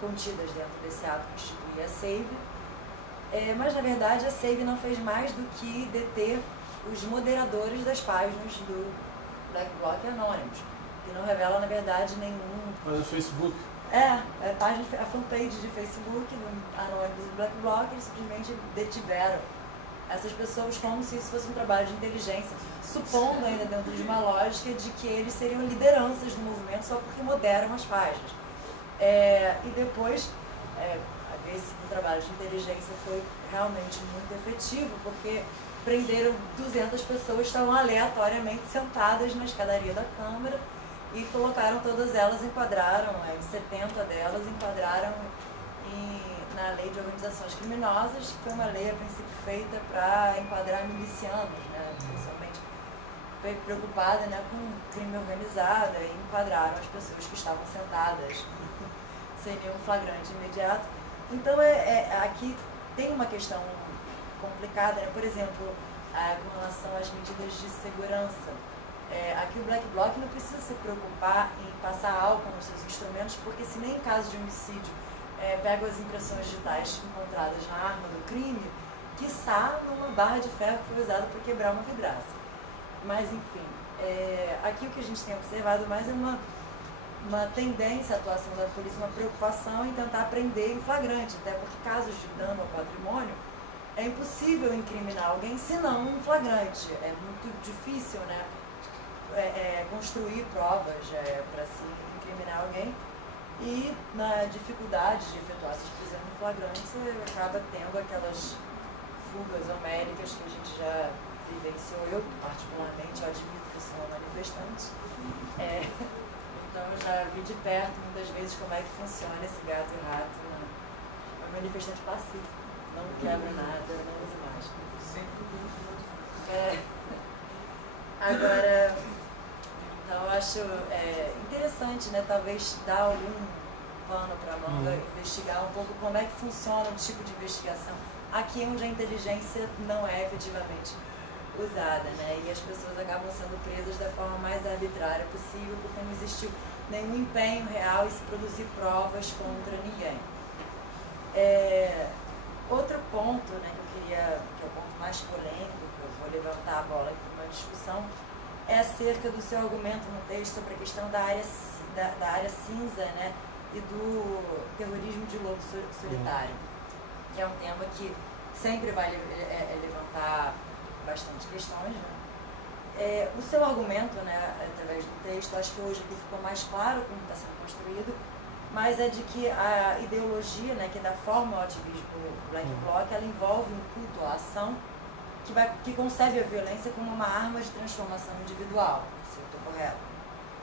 contidas dentro desse ato que instituía a SEIV. Mas, na verdade, a SEIV não fez mais do que deter os moderadores das páginas do Black Bloc Anonymous, que não revela, na verdade, nenhum... Mas o Facebook? A fanpage de Facebook do Anonymous e Black Bloc, eles simplesmente detiveram essas pessoas como se isso fosse um trabalho de inteligência, supondo ainda dentro de uma lógica de que eles seriam lideranças do movimento só porque moderam as páginas. E depois, esse trabalho de inteligência foi realmente muito efetivo, porque prenderam 200 pessoas que estavam aleatoriamente sentadas na escadaria da Câmara e colocaram todas elas, enquadraram, 70 delas enquadraram na lei de organizações criminosas, que foi uma lei a princípio feita para enquadrar milicianos, né, principalmente preocupada, né, com crime organizado, e enquadraram as pessoas que estavam sentadas sem nenhum flagrante imediato. Então, aqui tem uma questão complicada, né? Por exemplo, com relação às medidas de segurança. Aqui o Black Bloc não precisa se preocupar em passar álcool nos seus instrumentos, porque se nem em caso de homicídio pegam as impressões digitais encontradas na arma do crime, quiçá numa barra de ferro que foi usada para quebrar uma vidraça. Mas, enfim, aqui o que a gente tem observado mais é uma tendência à atuação da polícia, uma preocupação em tentar prender em flagrante, até porque casos de dano ao patrimônio é impossível incriminar alguém se não um flagrante. É muito difícil, né, construir provas para se incriminar alguém, e na dificuldade de efetuar essas prisões em flagrante você acaba tendo aquelas fugas homéricas que a gente já vivenciou. Eu, particularmente, eu admito que sou uma manifestante. Então eu já vi de perto muitas vezes como é que funciona esse gato e rato. É um manifestante pacífico, não quebra nada, não usa máscara. Agora, então eu acho interessante, né, talvez dar algum pano para a manga, investigar um pouco como é que funciona o tipo de investigação aqui onde a inteligência não é efetivamente usada, né? E as pessoas acabam sendo presas da forma mais arbitrária possível, porque não existiu nenhum empenho real em se produzir provas contra ninguém. Outro ponto, né, que é o ponto mais polêmico, que eu vou levantar a bola aqui para uma discussão, é acerca do seu argumento no texto sobre a questão da área cinza, né, e do terrorismo de lobo solitário, que é um tema que sempre vai levantar bastante questões, né? O seu argumento, né, através do texto, acho que hoje aqui ficou mais claro como está sendo construído, mas é de que a ideologia, né, que dá forma ao ativismo Black Bloc, ela envolve um culto à ação que concebe a violência como uma arma de transformação individual, se eu estou correto.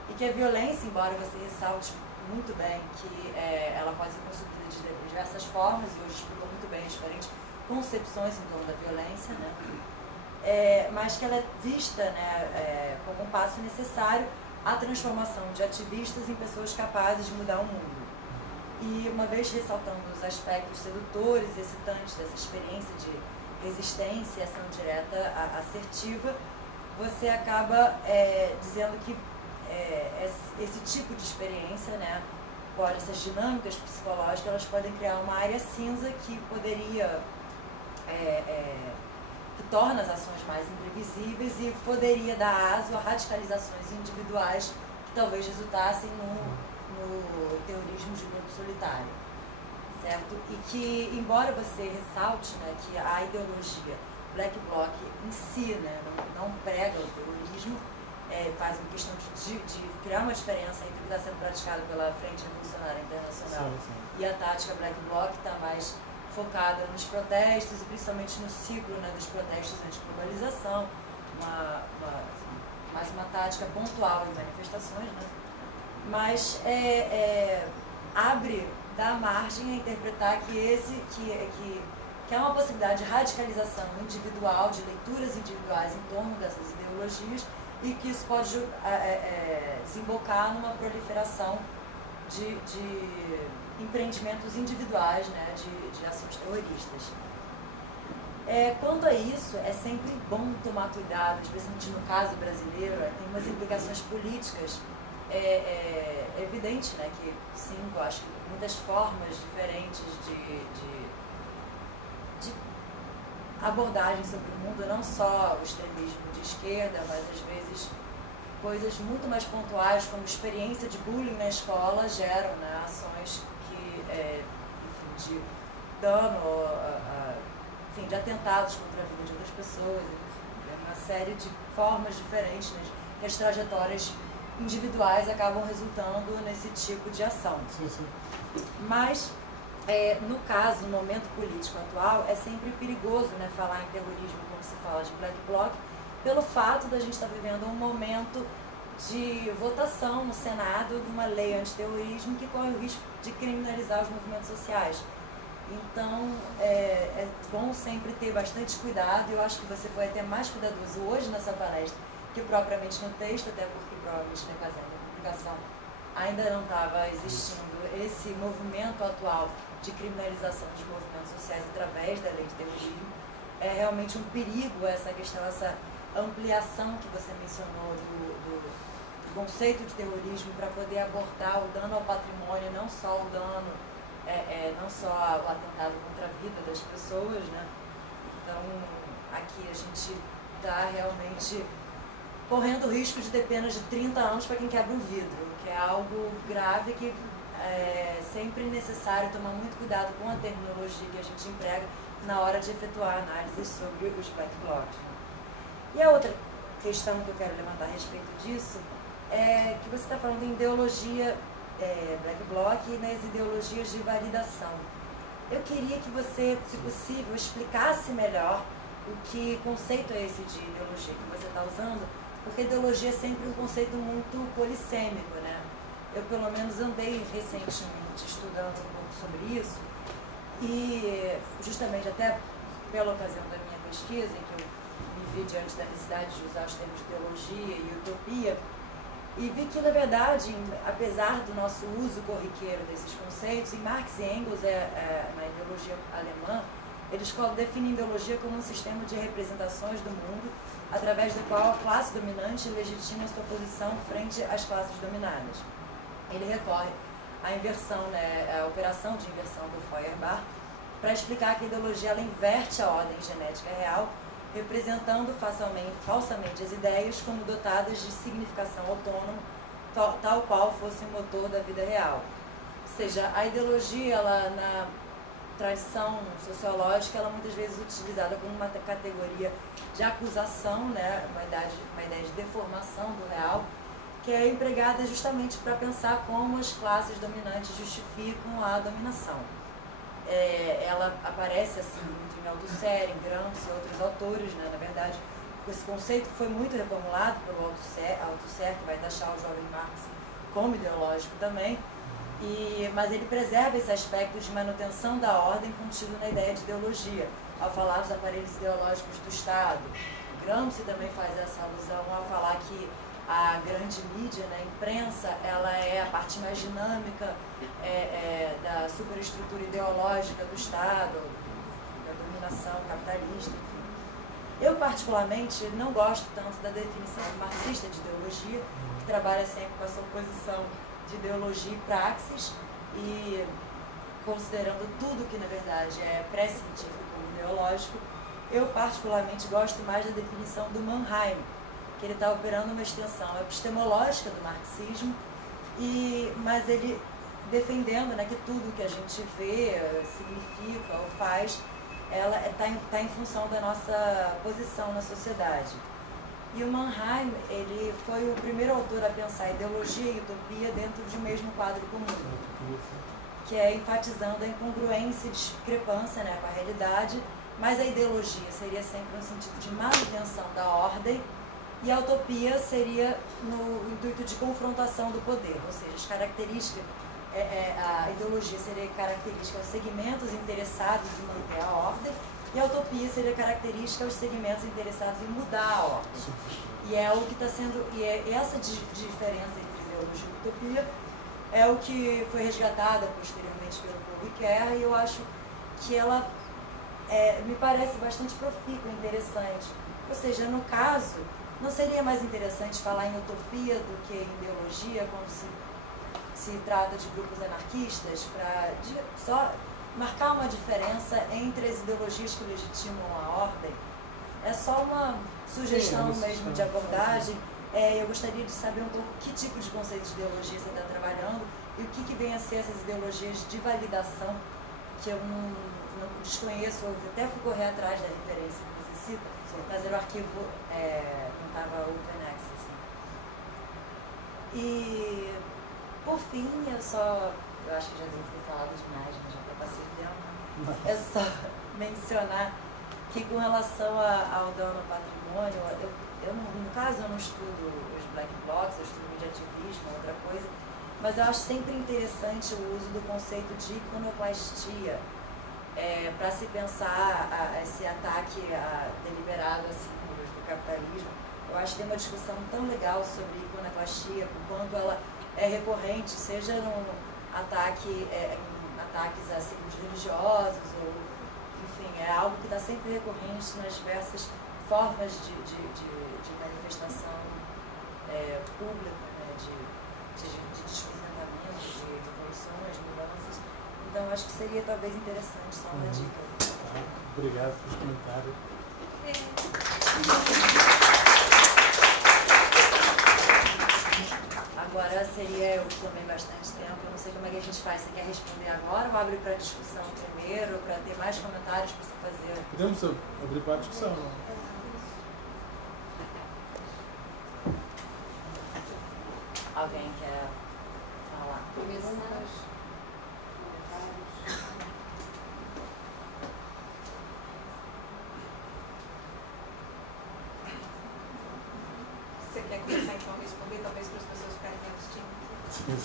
E que a violência, embora você ressalte muito bem que ela pode ser construída de diversas formas, e hoje explicou muito bem as diferentes concepções em torno da violência, né? Mas que ela é vista, né, como um passo necessário à transformação de ativistas em pessoas capazes de mudar o mundo. E uma vez ressaltando os aspectos sedutores e excitantes dessa experiência de resistência e ação direta assertiva, você acaba dizendo que esse tipo de experiência, né, essas dinâmicas psicológicas, elas podem criar uma área cinza que poderia que torna as ações mais imprevisíveis e poderia dar aso a radicalizações individuais que talvez resultassem no terrorismo de grupo solitário. certo? E que, embora você ressalte, né, que a ideologia Black Bloc em si, né, não prega o terrorismo, faz uma questão de criar uma diferença entre o que está sendo praticado pela Frente Revolucionária Internacional e a tática Black Bloc, que está mais focada nos protestos e principalmente no ciclo, né, dos protestos anti-globalização, mais uma tática pontual em manifestações, né? Mas dá margem a interpretar que há uma possibilidade de radicalização individual, de leituras individuais em torno dessas ideologias, e que isso pode desembocar numa proliferação de empreendimentos individuais, né, de ações terroristas. Quanto a isso, é sempre bom tomar cuidado, especialmente no caso brasileiro, tem umas implicações políticas. É evidente, né, que sim, eu acho que muitas formas diferentes de abordagem sobre o mundo, não só o extremismo de esquerda, mas às vezes coisas muito mais pontuais, como experiência de bullying na escola, geram, né, ações que, enfim, de dano, enfim, de atentados contra a vida de outras pessoas, enfim, uma série de formas diferentes, né, que as trajetórias individuais acabam resultando nesse tipo de ação. Sim, sim. Mas, no caso, no momento político atual, é sempre perigoso, né, falar em terrorismo como se fala de Black Bloc, pelo fato da gente estar vivendo um momento de votação no Senado de uma lei antiterrorismo que corre o risco de criminalizar os movimentos sociais. Então, é bom sempre ter bastante cuidado. Eu acho que você foi até mais cuidadoso hoje nessa palestra que propriamente no texto, até porque provavelmente na ocasião da publicação ainda não estava existindo esse movimento atual de criminalização dos movimentos sociais através da lei de terrorismo. É realmente um perigo essa questão, essa ampliação que você mencionou do conceito de terrorismo para poder abordar o dano ao patrimônio, não só o dano, não só o atentado contra a vida das pessoas, né? Então, aqui a gente está realmente correndo o risco de ter penas de 30 anos para quem quebra um vidro, que é algo grave que é sempre necessário tomar muito cuidado com a terminologia que a gente emprega na hora de efetuar análises sobre os Black Blocs. E a outra questão que eu quero levantar a respeito disso é que você está falando em ideologia Black Bloc e nas ideologias de validação. Eu queria que você, se possível, explicasse melhor o que conceito é esse de ideologia que você está usando, porque ideologia é sempre um conceito muito polissêmico, né? Eu, pelo menos, andei recentemente estudando um pouco sobre isso e, justamente, até pela ocasião da minha pesquisa, em que eu me vi diante da necessidade de usar os termos de ideologia e utopia, e vi que, na verdade, apesar do nosso uso corriqueiro desses conceitos, em Marx e Engels, na ideologia alemã, eles definem ideologia como um sistema de representações do mundo através do qual a classe dominante legitima sua posição frente às classes dominadas. Ele recorre à inversão, né, à operação de inversão do Feuerbach, para explicar que a ideologia ela inverte a ordem genética real, representando falsamente as ideias como dotadas de significação autônoma, tal qual fosse o motor da vida real. Ou seja, a ideologia, ela, na tradição sociológica, ela muitas vezes é utilizada como uma categoria de acusação, né, uma ideia de deformação do real, que é empregada justamente para pensar como as classes dominantes justificam a dominação. Ela aparece assim muito em Althusser, em Gramsci e outros autores, né, na verdade, esse conceito foi muito reformulado pelo Althusser, que vai taxar o jovem Marx como ideológico também, mas ele preserva esse aspecto de manutenção da ordem contido na ideia de ideologia, ao falar dos aparelhos ideológicos do Estado. Gramsci também faz essa alusão ao falar que a grande mídia, né, a imprensa, ela é a parte mais dinâmica da superestrutura ideológica do Estado, da dominação capitalista, enfim. Eu, particularmente, não gosto tanto da definição marxista de ideologia, que trabalha sempre com essa oposição de ideologia e praxis, e considerando tudo que, na verdade, é pré-científico como ideológico. Eu, particularmente, gosto mais da definição do Mannheim, que ele está operando uma extensão epistemológica do marxismo, mas ele defendendo, né, que tudo que a gente vê, significa ou faz, ela está em função da nossa posição na sociedade. E o Mannheim, ele foi o primeiro autor a pensar ideologia e utopia dentro de um mesmo quadro comum, que é enfatizando a incongruência e discrepância, né, com a realidade, mas a ideologia seria sempre no sentido de manutenção da ordem e a utopia seria no intuito de confrontação do poder, ou seja, as características, a ideologia seria característica aos segmentos interessados em manter a ordem e a utopia seria característica aos segmentos interessados em mudar a ordem. E é o que está sendo, e essa diferença entre ideologia e utopia é o que foi resgatada posteriormente pelo Paul Ricoeur, e eu acho que ela me parece bastante profícua, interessante. Ou seja, no caso, não seria mais interessante falar em utopia do que em ideologia quando se trata de grupos anarquistas, para só marcar uma diferença entre as ideologias que legitimam a ordem? É só uma sugestão mesmo de abordagem. Eu gostaria de saber um pouco que tipo de conceito de ideologia você está trabalhando e o que vem a ser essas ideologias de validação, que eu não desconheço, eu até fui correr atrás da referência que você cita, mas o arquivo não estava open access. E, por fim, eu acho que já devo ter falado demais, mas já passei o tempo. É só mencionar que, com relação ao dano ao patrimônio, no caso eu não estudo os black blocs, eu estudo mediativismo, outra coisa, mas eu acho sempre interessante o uso do conceito de iconoclastia para se pensar esse ataque deliberado a símbolos do capitalismo. Eu acho que tem uma discussão tão legal sobre iconoclastia, por quanto ela é recorrente, seja no ataques a símbolos religiosos, ou, enfim, é algo que está sempre recorrente nas diversas formas de manifestação pública, né, de descontentamento, de revoluções, mudanças. Então, acho que seria talvez interessante, só uma dica. Obrigado pelos comentários. Agora seria, eu tomei bastante tempo, eu não sei como é que a gente faz. Você quer responder agora ou abre para discussão primeiro, para ter mais comentários para você fazer? Podemos abrir para a discussão, não? Alguém quer falar? Você quer começar então a responder, talvez para as pessoas ficarem menos tímidas?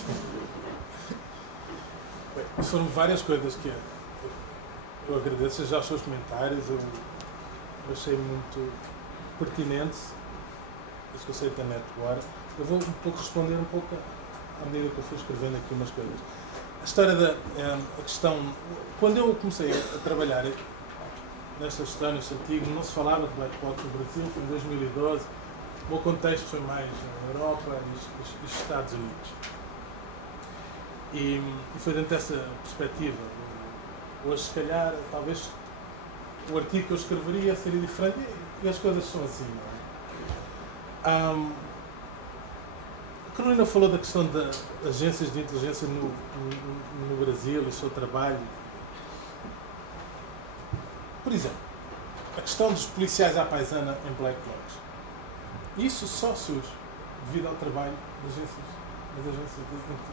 Bem, foram várias coisas que eu agradeço já os seus comentários, eu achei muito pertinente isso que eu sei da network. Eu vou um pouco responder um pouco à medida que eu fui escrevendo aqui umas coisas. A história a questão, quando eu comecei a trabalhar nesta história, neste artigo, não se falava de black blocs no Brasil, foi em 2012. O meu contexto foi mais na Europa e nos Estados Unidos. E foi dentro dessa perspectiva. Hoje, se calhar, talvez o artigo que eu escreveria seria diferente e as coisas são assim, não é? A Carolina falou da questão das agências de inteligência no Brasil e o seu trabalho. Por exemplo, a questão dos policiais à paisana em black blocs. Isso só surge devido ao trabalho das agências de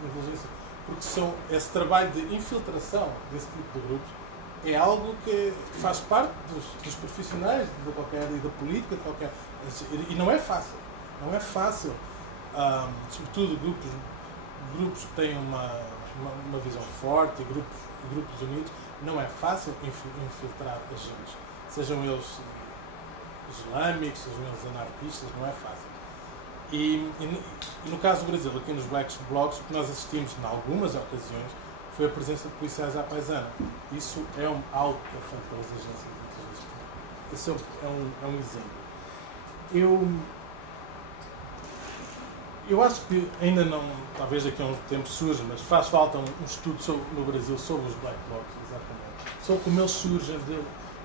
inteligência, porque esse trabalho de infiltração desse tipo de grupos é algo que faz parte dos profissionais de qualquer área da política, e não é fácil. Não é fácil, sobretudo grupos que têm uma visão forte, e grupos unidos, não é fácil infiltrar agentes, sejam eles islâmicos, sejam eles anarquistas, não é fácil. E no caso do Brasil, aqui nos black blocs, o que nós assistimos em algumas ocasiões foi a presença de policiais à paisana. Isso é algo que é feito pelas agências de inteligência. Esse é um exemplo. Eu acho que ainda não, talvez daqui a um tempo surja, mas faz falta um estudo no Brasil sobre os black blocs, exatamente. Sobre como eles surgem,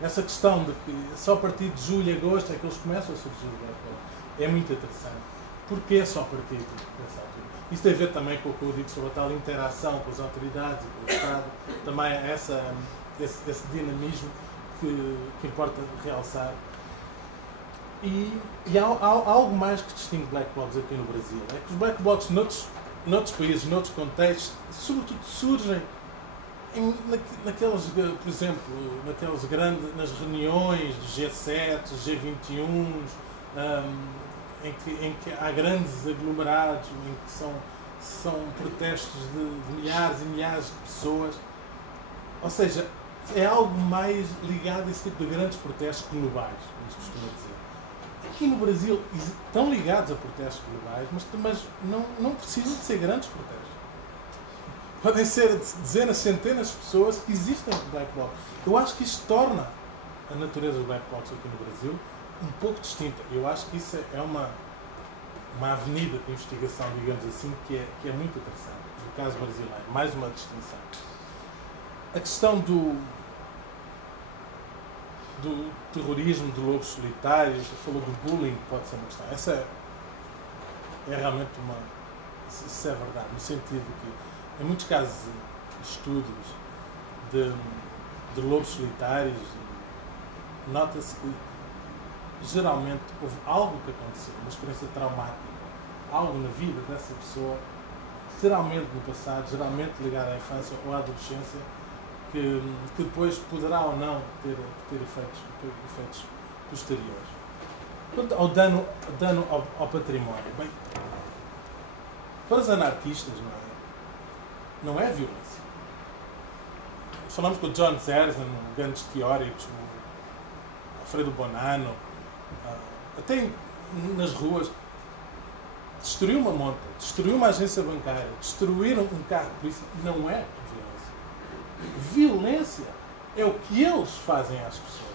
essa questão de que só a partir de julho e agosto é que eles começam a surgir os black blocs. É muito interessante. Porquê só a partir dessa altura? Isso tem a ver também com o que eu digo sobre a tal interação com as autoridades e com o Estado. Também esse dinamismo que importa realçar. E há algo mais que distingue black blocs aqui no Brasil. É que os black blocs noutros países, noutros contextos, sobretudo surgem naqueles, por exemplo, nas reuniões do G7, dos G21, em que há grandes aglomerados, em que são protestos de milhares e milhares de pessoas. Ou seja, é algo mais ligado a esse tipo de grandes protestos globais, como se costuma dizer. Aqui no Brasil estão ligados a protestos globais, mas não precisam de ser grandes protestos. Podem ser dezenas, centenas de pessoas que existem no black bloc. Eu acho que isto torna a natureza dos black blocs aqui no Brasil um pouco distinta. Eu acho que isso é uma avenida de investigação, digamos assim, que é muito interessante. No caso brasileiro, mais uma distinção. A questão do terrorismo, de lobos solitários, falou do bullying, pode ser uma questão. Essa é realmente isso é verdade, no sentido que, em muitos casos, estudos de lobos solitários, nota-se que geralmente houve algo que aconteceu, uma experiência traumática, algo na vida dessa pessoa, geralmente no passado, geralmente ligado à infância ou à adolescência, que depois poderá ou não ter efeitos posteriores. Quanto ao dano ao património, bem, para os anarquistas não é violência. Falamos com o John Zerzan, grandes teóricos, o Alfredo Bonanno, até nas ruas, destruir uma monta, destruir uma agência bancária, destruir um carro de polícia, não é violência. Violência é o que eles fazem às pessoas.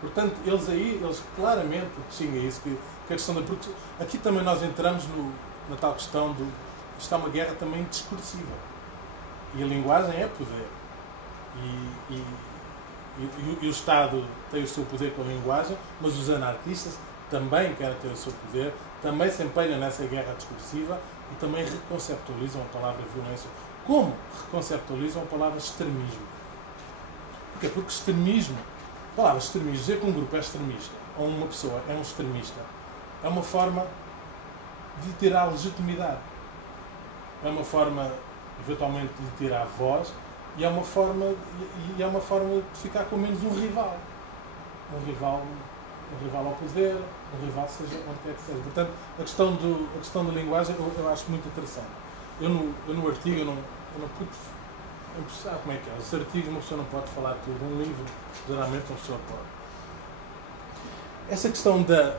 Portanto, eles claramente distinguem isso, que a questão da... Porque aqui também nós entramos na tal questão do... Isto é uma guerra também discursiva. E a linguagem é poder. E o Estado tem o seu poder com a linguagem, mas os anarquistas também querem ter o seu poder, também se empenham nessa guerra discursiva e também reconceptualizam a palavra violência. Como reconceptualizam a palavra extremismo? Porquê? Porque extremismo, a palavra extremismo, dizer que um grupo é extremista ou uma pessoa é um extremista, é uma forma de tirar a legitimidade. É uma forma, eventualmente, de tirar a voz e é uma forma de ficar com menos um rival. Um rival ao poder, um rival seja onde quer que seja. Portanto, a questão da linguagem eu acho muito interessante. Eu no artigo não pude... Sabe como é que é? Os artigos uma pessoa não pode falar tudo. Um livro, geralmente, uma pessoa pode. Essa questão da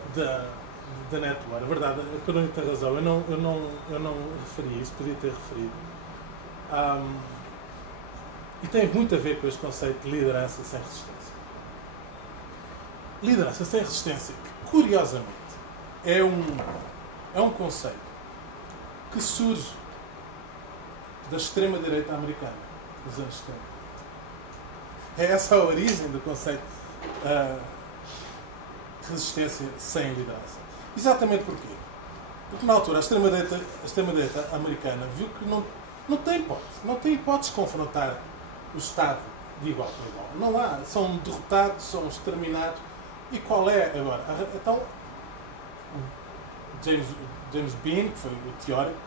network, a verdade, a Carolina tem razão. Eu não referi isso, podia ter referido. E tem muito a ver com este conceito de liderança sem resistência. Liderança sem resistência, que, curiosamente, é um conceito que surge da extrema-direita americana, dos anos 70. É essa a origem do conceito de resistência sem liderança. Exatamente porquê? Porque na altura a extrema-direita americana viu que não tem hipótese de confrontar o Estado de igual para igual. Não há. São derrotados, são exterminados. E qual é agora? Então, James Bean, que foi o teórico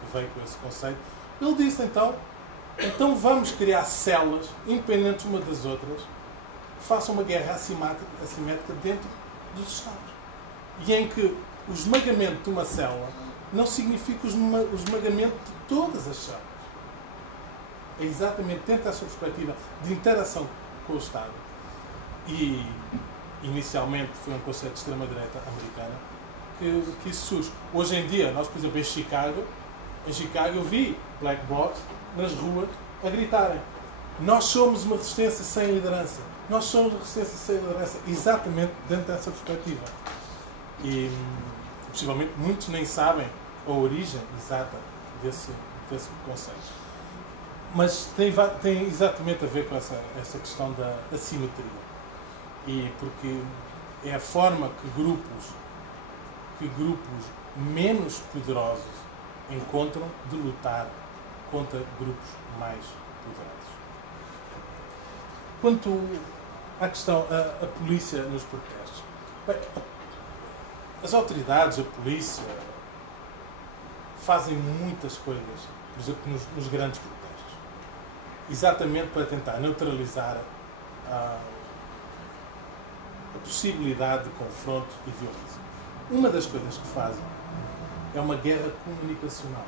que veio com esse conceito, ele disse então vamos criar células independentes uma das outras que façam uma guerra assimétrica dentro dos Estados. E em que o esmagamento de uma célula não significa o esmagamento de todas as células. É exatamente dentro dessa perspectiva de interação com o Estado. E inicialmente foi um conceito de extrema-direita americana que isso surge. Hoje em dia, nós, por exemplo, em Chicago eu vi black blocs nas ruas a gritarem: nós somos uma resistência sem liderança. Nós somos uma resistência sem liderança. Exatamente dentro dessa perspectiva. E, possivelmente, muitos nem sabem a origem exata desse conceito. Mas tem exatamente a ver com essa questão da assimetria. E porque é a forma que grupos menos poderosos encontram de lutar contra grupos mais poderosos. Quanto à questão, a polícia nos protestos. Bem, as autoridades, a polícia, fazem muitas coisas, por exemplo, nos grandes protestos, exatamente para tentar neutralizar a possibilidade de confronto e violência. Uma das coisas que fazem é uma guerra comunicacional,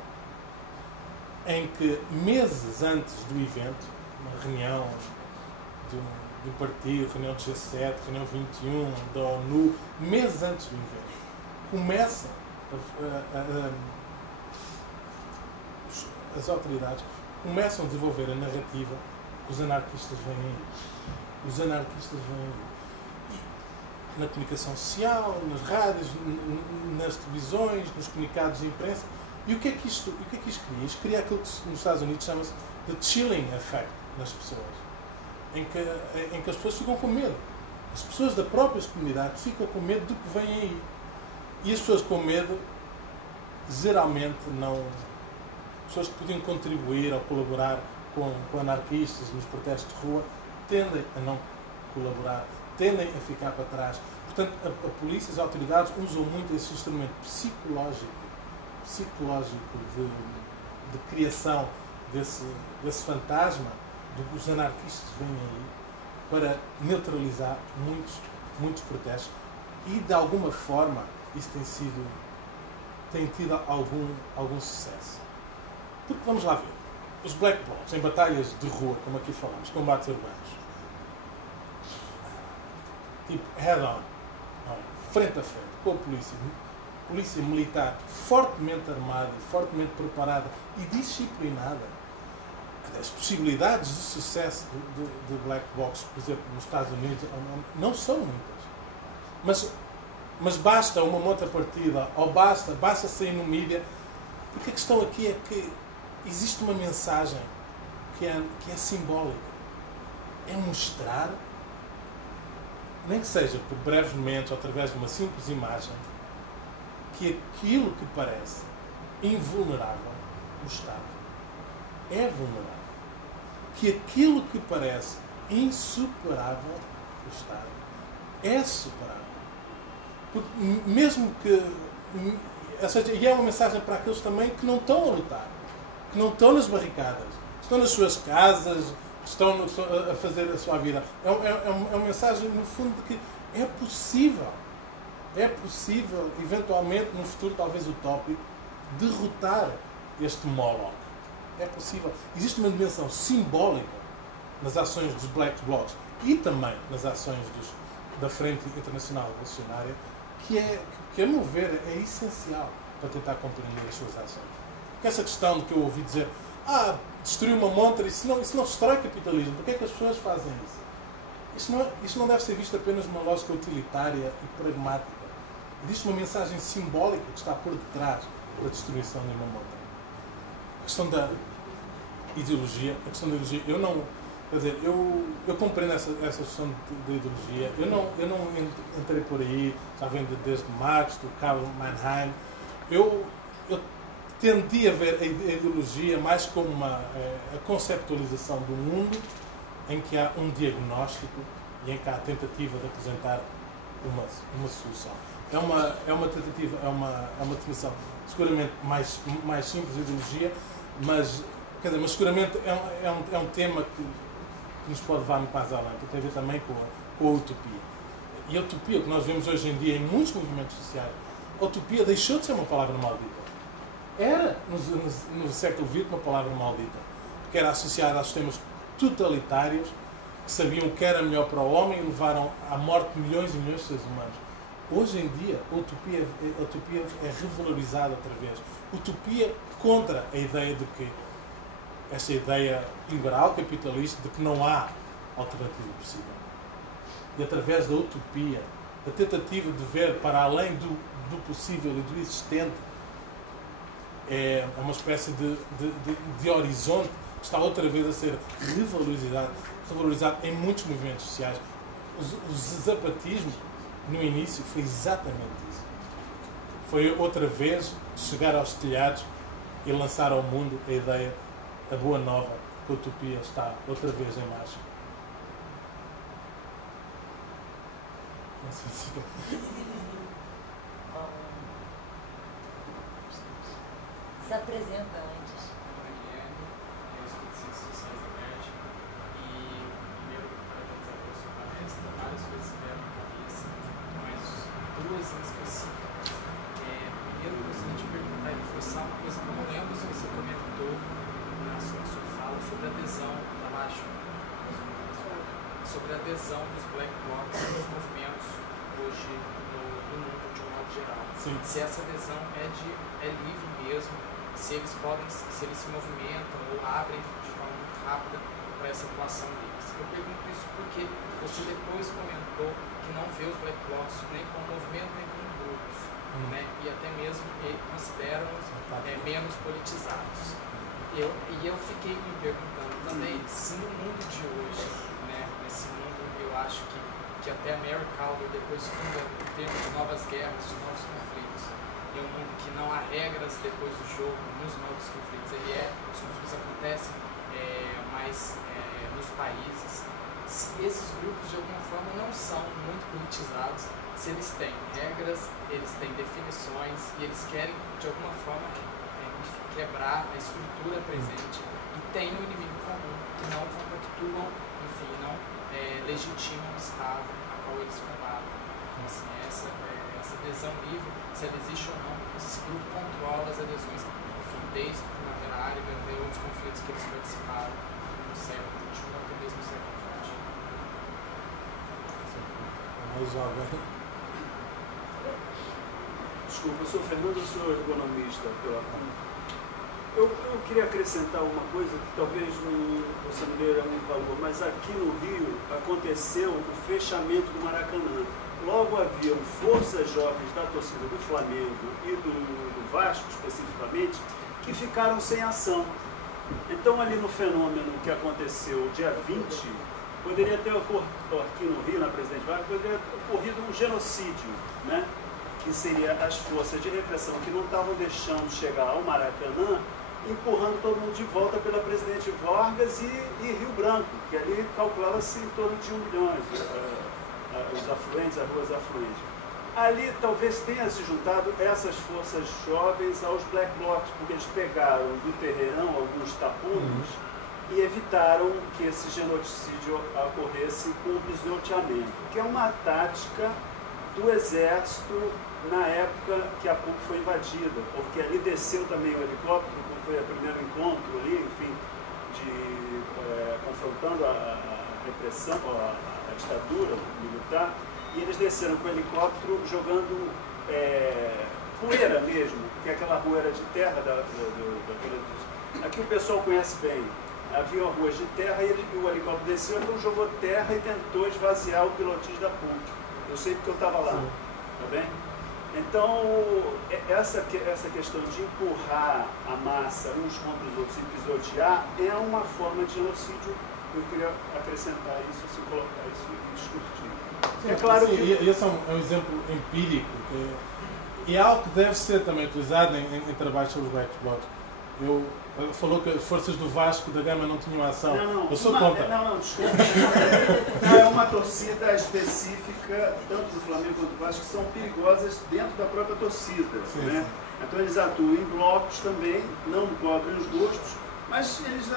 em que meses antes do evento, uma reunião de um partido, reunião do G7, reunião 21, da ONU, meses antes do evento, começam as autoridades começam a desenvolver a narrativa que os anarquistas vêm aí. Os anarquistas vêm aí. Na comunicação social, nas rádios, nas televisões, nos comunicados de imprensa. E o que é que isto cria? Isto cria aquilo que nos Estados Unidos chama-se the chilling effect nas pessoas. Em que as pessoas ficam com medo. As pessoas da própria comunidade ficam com medo do que vem aí. E as pessoas com medo, geralmente não... Pessoas que podiam contribuir ou colaborar com anarquistas nos protestos de rua, tendem a não colaborar, tendem a ficar para trás. Portanto, a polícia, as autoridades usam muito esse instrumento psicológico de criação desse fantasma dos anarquistas que vêm aí para neutralizar muitos protestos e, de alguma forma, isso tem tido algum sucesso. Porque, vamos lá ver, os black blocs em batalhas de rua, como aqui falamos, combates urbanos, tipo head-on, frente a frente, com a polícia militar fortemente armada, fortemente preparada e disciplinada, as possibilidades de sucesso de black blocs, por exemplo, nos Estados Unidos, não são muitas. Mas basta uma contrapartida, ou basta sair no mídia, porque a questão aqui é que existe uma mensagem que é simbólica. É mostrar, nem que seja por breves momentos ou através de uma simples imagem, que aquilo que parece invulnerável, o Estado, é vulnerável. Que aquilo que parece insuperável, o Estado, é superável. Porque mesmo que... Ou seja, e é uma mensagem para aqueles também que não estão a lutar, que não estão nas barricadas, que estão nas suas casas, que estão a fazer a sua vida. É uma mensagem, no fundo, de que é possível, eventualmente, num futuro talvez utópico, derrotar este Moloch. É possível. Existe uma dimensão simbólica nas ações dos Black Blocs e também nas ações da Frente Internacional Revolucionária que, a meu ver, é essencial para tentar compreender as suas ações. Porque essa questão de que eu ouvi dizer destruir uma montra, isso não destrói o capitalismo. Por que é que as pessoas fazem isso? Isso não deve ser visto apenas numa lógica utilitária e pragmática. Existe uma mensagem simbólica que está por detrás da destruição de uma montra. A questão da ideologia, eu não... Quer dizer, eu compreendo essa questão de ideologia. Eu não entrei por aí, já vem desde Marx, do Karl Mannheim. Eu tendi a ver a ideologia mais como a conceptualização do mundo, em que há um diagnóstico e em que há a tentativa de apresentar uma solução. É uma tentativa, é uma definição seguramente mais simples de ideologia, mas seguramente é um tema que nos pode levar muito mais além, porque tem a ver também com a utopia. E a utopia, que nós vemos hoje em dia em muitos movimentos sociais, a utopia deixou de ser uma palavra maldita. Era, no século XX, uma palavra maldita, porque era associada a sistemas totalitários que sabiam o que era melhor para o homem e levaram à morte milhões e milhões de seres humanos. Hoje em dia, a utopia é revalorizada outra vez. Utopia contra a ideia de que essa ideia liberal, capitalista, de que não há alternativa possível. E através da utopia, da tentativa de ver para além do possível e do existente, é uma espécie de horizonte que está outra vez a ser revalorizado em muitos movimentos sociais. O zapatismo, no início, foi exatamente isso. foi outra vez chegar aos telhados e lançar ao mundo a ideia, a boa nova, que a utopia está outra vez em marcha. Não sei se... Se apresenta antes. Eu estudo Ciências Sociais da UERJ e, primeiro, parabenizar pela sua palestra. Várias coisas vieram na cabeça, mas duas em específicas. Primeiro, eu gostaria de perguntar e reforçar uma coisa que eu não lembro se você comentou na sua fala sobre a adesão, sobre a adesão dos Black Blocs aos movimentos hoje no mundo de um modo geral. Sim. Se essa adesão é livre mesmo, se eles se movimentam ou abrem de forma muito rápida para essa atuação deles. Eu pergunto isso porque você depois comentou que não vê os Black Blocs nem como movimento nem como grupos, né? E até mesmo consideram-os menos politizados. E eu fiquei me perguntando também se no mundo de hoje, né, nesse mundo eu acho que até Mary Calder depois funda em termos de novas guerras, de novos conflitos, é um mundo que não há regras depois do jogo nos novos conflitos. Os conflitos acontecem mais nos países. Se esses grupos de alguma forma não são muito politizados, se eles têm regras, eles têm definições e eles querem de alguma forma quebrar a estrutura presente e tem um inimigo comum que não compactuam, enfim, não legitimam o Estado a qual eles combatem. Então, assim, essa adesão livre, se ela existe ou não, esse grupo controla as adesões, enfim, desde a Primavera Árabe até outros conflitos que eles participaram no século XXI, até mesmo no século XX. Mais jovem. Desculpa, eu sou Fernando, eu sou economista pela PUC. Eu queria acrescentar uma coisa que talvez você não dê muito valor, mas aqui no Rio aconteceu o fechamento do Maracanã. Logo haviam forças jovens da torcida do Flamengo e do Vasco, especificamente, que ficaram sem ação. Então, ali no fenômeno que aconteceu dia 20, poderia ter ocorrido aqui no Rio, na Presidente Vargas, poderia ter ocorrido um genocídio, né? Que seria as forças de repressão que não estavam deixando chegar ao Maracanã, empurrando todo mundo de volta pela Presidente Vargas e Rio Branco, que ali calculava-se em torno de 1 milhão, os afluentes, as ruas afluentes. Ali talvez tenha se juntado essas forças jovens aos Black Blocs, porque eles pegaram do terreirão alguns tapumes e evitaram que esse genocídio ocorresse com o pisoteamento, que é uma tática do Exército na época que a PUC foi invadida, porque ali desceu também o helicóptero, como foi o primeiro encontro ali, enfim, confrontando a repressão, a ditadura militar, e eles desceram com o helicóptero jogando poeira mesmo, que é aquela rua era de terra da Vila. Aqui o pessoal conhece bem. Havia ruas de terra e o helicóptero desceu, então jogou terra e tentou esvaziar o pilotis da PUC. Eu sei porque eu estava lá, tá bem? Então, essa questão de empurrar a massa uns contra os outros e pisotear é uma forma de genocídio. Eu queria acrescentar isso, assim, colocar isso e discutir. Sim, é claro sim, que... Esse é um exemplo empírico e é algo que deve ser também utilizado em trabalhos sobre os Black Blocs. Falou que as forças do Vasco da Gama não tinham ação. Eu sou contra. Não, desculpa. Não é uma torcida específica, tanto do Flamengo quanto do Vasco, que são perigosas dentro da própria torcida. Sim, né? sim. Então eles atuam em blocos também, não cobrem os gostos, mas eles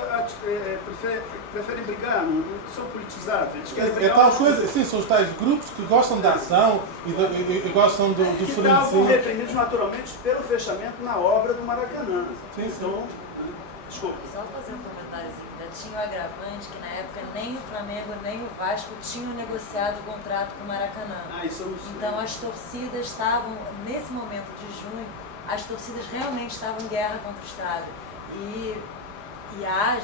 preferem brigar, não são politizados. Eles querem brigar. Tal coisa, sim, são os tais grupos que gostam da ação e gostam do que frenesí. estavam reprimidos naturalmente pelo fechamento na obra do Maracanã. Sim, então, desculpa. Só fazer um comentáriozinho. Ainda tinha o agravante que na época nem o Flamengo nem o Vasco tinham negociado o contrato com o Maracanã. Isso eu não sei. Então as torcidas estavam, nesse momento de junho, as torcidas realmente estavam em guerra contra o Estado. E há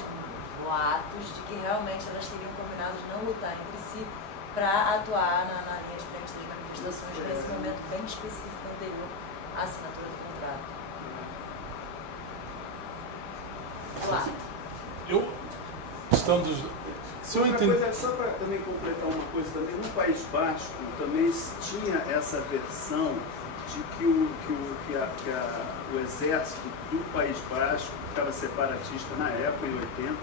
boatos de que realmente elas teriam combinado de não lutar entre si para atuar na linha de frente das manifestações nesse momento bem específico anterior à assinatura do contrato. Questão dos... Se eu entendo... Só para também completar uma coisa também, no País Basco também tinha essa versão de de que o exército do País Basco, que estava separatista na época, em 80,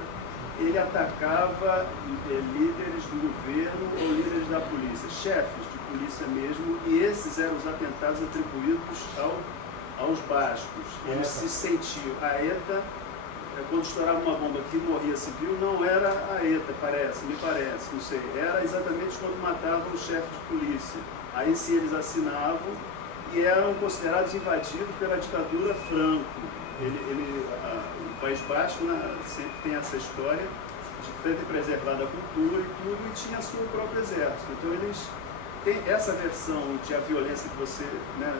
ele atacava líderes do governo ou líderes da polícia, chefes de polícia mesmo, e esses eram os atentados atribuídos aos bascos. Eles se sentiam, a ETA, quando estourava uma bomba que morria civil, não era a ETA, me parece, não sei, era exatamente quando matavam os chefes de polícia. Aí sim eles assinavam e eram considerados invadidos pela ditadura Franco. O País Basco, né, sempre tem essa história de ter preservado a cultura e tudo, e tinha seu próprio exército. Então eles têm essa versão de a violência que você, né,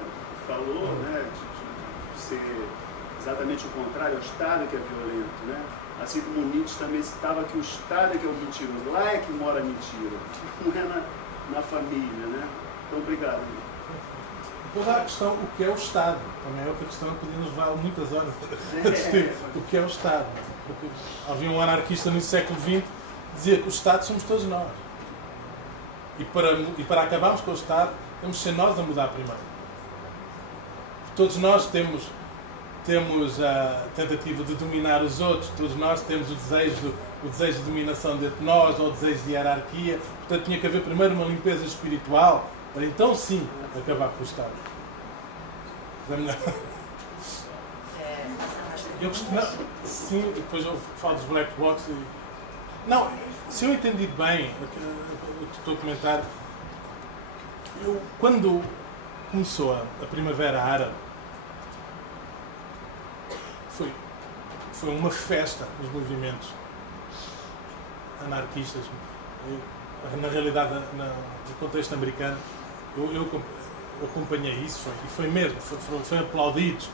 falou, né, de ser exatamente o contrário, é o Estado que é violento, né? Assim como o Nietzsche também citava que o Estado é que é o mentiroso, lá é que mora a mentira, não é na família, né? Então, obrigado. Depois há a questão, o que é o Estado? Também é outra questão que podíamos levar muitas horas a discutir. O que é o Estado? Porque havia um anarquista no século XX que dizia que o Estado somos todos nós. E para acabarmos com o Estado, temos de ser nós a mudar primeiro. Todos nós temos a tentativa de dominar os outros, todos nós temos o desejo de dominação dentro de nós, ou o desejo de hierarquia. Portanto, tinha que haver primeiro uma limpeza espiritual, para então sim acabar com o Estado. Eu costumo, sim, depois eu falo dos black blocs. Não, se eu entendi bem o que estou a comentar, quando começou a Primavera Árabe, foi uma festa nos movimentos anarquistas. Na realidade, no contexto americano, eu acompanhei isso, e foi mesmo, foram aplaudidos,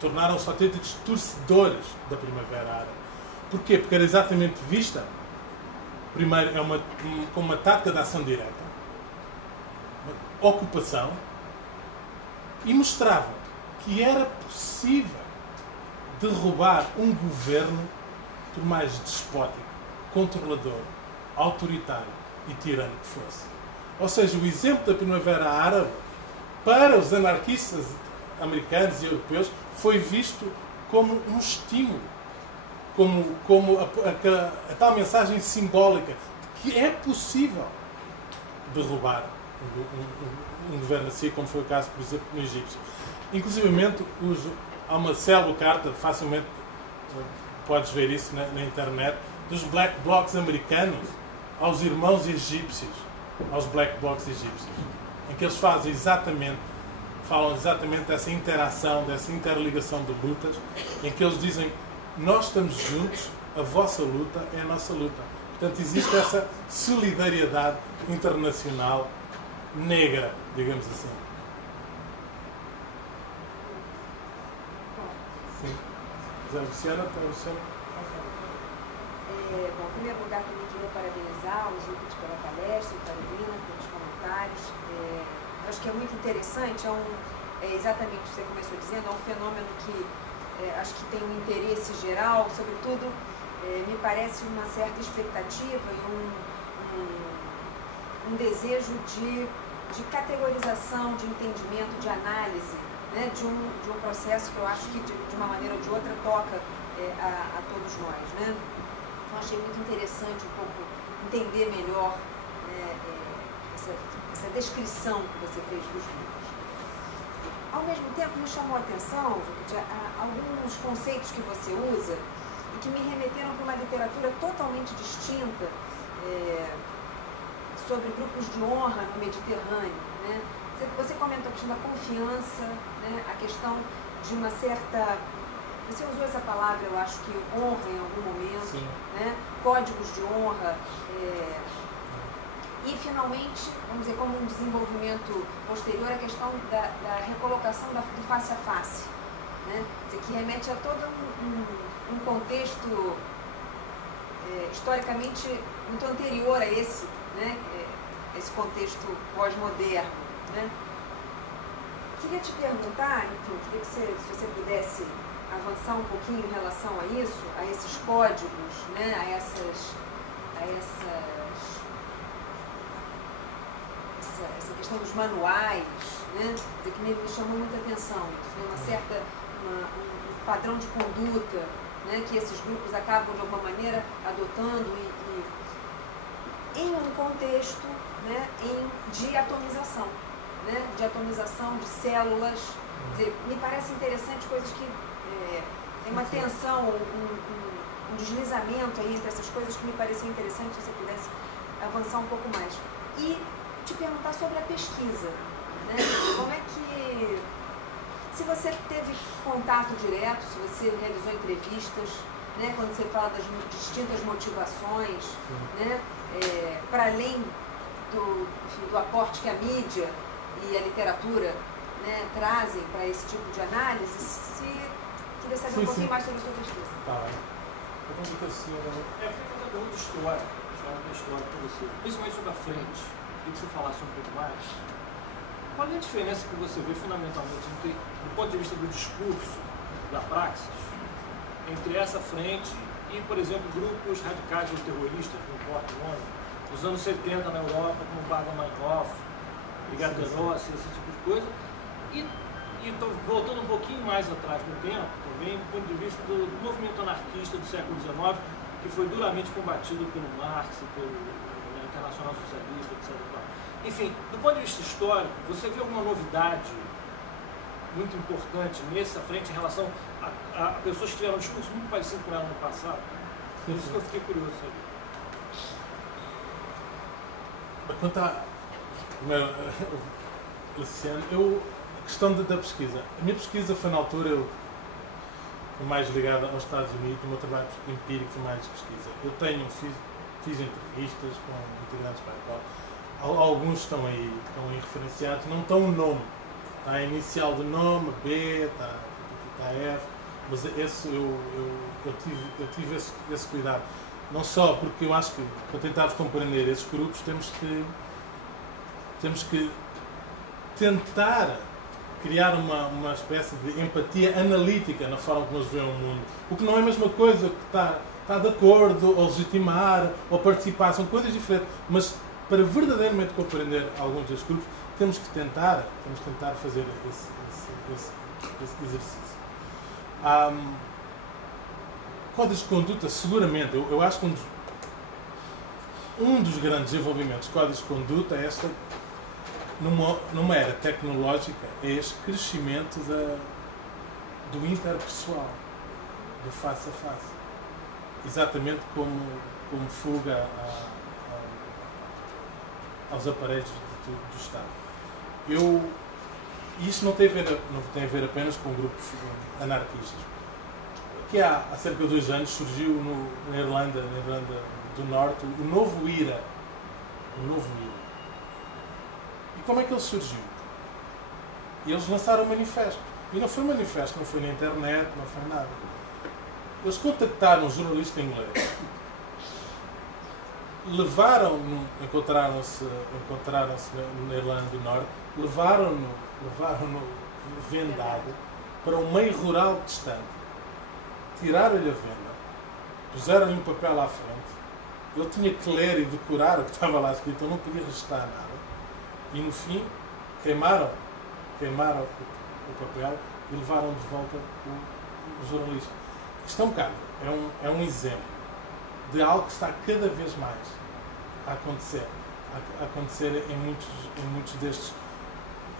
tornaram-se autênticos torcedores da Primavera Árabe. Porquê? Porque era exatamente vista, primeiro, como uma tática de ação direta, ocupação, e mostrava que era possível derrubar um governo, por mais despótico, controlador, autoritário e tirano que fosse. Ou seja, o exemplo da Primavera Árabe, para os anarquistas americanos e europeus, foi visto como um estímulo, como a tal mensagem simbólica de que é possível derrubar um governo assim, como foi o caso, por exemplo, no Egito. Inclusivamente, há uma célebre carta, facilmente podes ver isso na internet, dos black blocs americanos aos irmãos egípcios, aos black blocs egípcios, em que eles falam exatamente dessa interação, dessa interligação de lutas, em que eles dizem: nós estamos juntos, a vossa luta é a nossa luta. Portanto, existe essa solidariedade internacional negra, digamos assim. Sim. Luciana? Bom, em primeiro lugar, também queria parabenizar os outros pela palestra, a Carolina, pelos comentários. Acho que é muito interessante, exatamente o que você começou dizendo, é um fenômeno que acho que tem um interesse geral, sobretudo, me parece uma certa expectativa e um desejo de categorização, de entendimento, de análise, né, de um processo que eu acho que de uma maneira ou de outra toca a todos nós, né? Então achei muito interessante um pouco entender melhor essa descrição que você fez dos livros. Ao mesmo tempo me chamou a atenção alguns conceitos que você usa e que me remeteram para uma literatura totalmente distinta sobre grupos de honra no Mediterrâneo, né? Você comentou a questão da confiança, né? A questão de uma certa... Você usou essa palavra, eu acho que honra em algum momento, né? Códigos de honra. E, finalmente, vamos dizer, como um desenvolvimento posterior, a questão da recolocação do face a face, né? Que remete a todo um contexto historicamente muito anterior a esse, né? Esse contexto pós-moderno, né? Queria te perguntar, enfim, queria que se você pudesse avançar um pouquinho em relação a isso, a esses códigos, né? a essa questão dos manuais, né, que me chamou muita atenção, um padrão de conduta, né, que esses grupos acabam de alguma maneira adotando em um contexto, né, de atomização, né, de células. Quer dizer, me parece interessante coisas que tem uma tensão, um deslizamento aí entre essas coisas que me parecia interessante se você pudesse avançar um pouco mais. E te perguntar sobre a pesquisa, né? Como é que, se você teve contato direto, se você realizou entrevistas, né? Quando você fala das distintas motivações, né? Para além do aporte que a mídia e a literatura, né, trazem para esse tipo de análise, queria saber um pouquinho mais sobre a sua pesquisa. Tá bem. Eu queria fazer uma pergunta histórica para você, principalmente sobre a frente. Queria que você falasse um pouco mais. Qual é a diferença que você vê fundamentalmente, do ponto de vista do discurso, da praxis, entre essa frente e, por exemplo, grupos radicais ou terroristas, não importa o nome, dos anos 70 na Europa, como Baader-Meinhof, Brigada Rossi, esse tipo de coisa, e estou voltando um pouquinho mais atrás no tempo, também do ponto de vista do movimento anarquista do século XIX, que foi duramente combatido pelo Marx, pelo Internacional Socialista, etc. Enfim, do ponto de vista histórico, você vê alguma novidade muito importante nessa frente em relação a pessoas que tiveram um discurso muito parecido com ela no passado? Por isso que eu fiquei curioso saber. Quanto a... Luciano, a questão da pesquisa. A minha pesquisa foi na altura, eu fui mais ligada aos Estados Unidos, o meu trabalho empírico foi mais de pesquisa. Eu fiz entrevistas com integrantes para a qual alguns estão aí referenciados, não estão o nome. Está a inicial do nome, B, está F, mas eu tive esse cuidado. Não só porque eu acho que, para tentarmos compreender esses grupos, temos que tentar criar uma espécie de empatia analítica na forma como eles veem o mundo. O que não é a mesma coisa que está de acordo, ou legitimar, ou participar, são coisas diferentes. Mas para verdadeiramente compreender alguns desses grupos, temos que tentar fazer esse exercício. Códigos de conduta, seguramente, eu acho que um dos grandes desenvolvimentos de códigos de conduta é numa era tecnológica, é este crescimento do interpessoal, do face a face. Exatamente como fuga aos aparelhos do Estado. Isto não tem a ver apenas com grupos anarquistas. Que há cerca de 2 anos surgiu na Irlanda do Norte, o novo IRA. E como é que ele surgiu? Eles lançaram um manifesto. E não foi um manifesto, não foi na internet, não foi nada. Eles contactaram um jornalista inglês, encontraram-se na Irlanda do Norte, levaram-no vendado para um meio rural distante. Tiraram-lhe a venda, puseram-lhe um papel à frente, ele tinha que ler e decorar o que estava lá escrito, ele não podia registrar nada, e no fim queimaram o papel e levaram de volta o jornalista. Isto é um bocado, é um exemplo de algo que está cada vez mais a acontecer em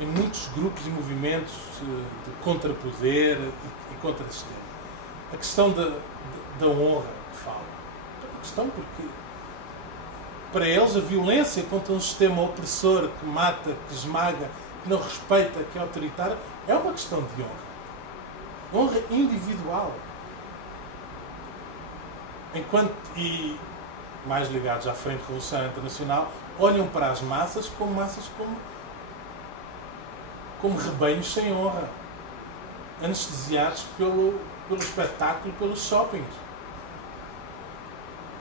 muitos grupos e movimentos de contrapoder e contra-sistema. A questão da honra que fala. É uma questão porque, para eles, a violência contra um sistema opressor que mata, que esmaga, que não respeita, que é autoritário, é uma questão de honra. Honra individual. Enquanto, e mais ligados à Frente Revolucionária Internacional, olham para as massas como rebanhos sem honra, anestesiados pelo espetáculo, pelos shoppings.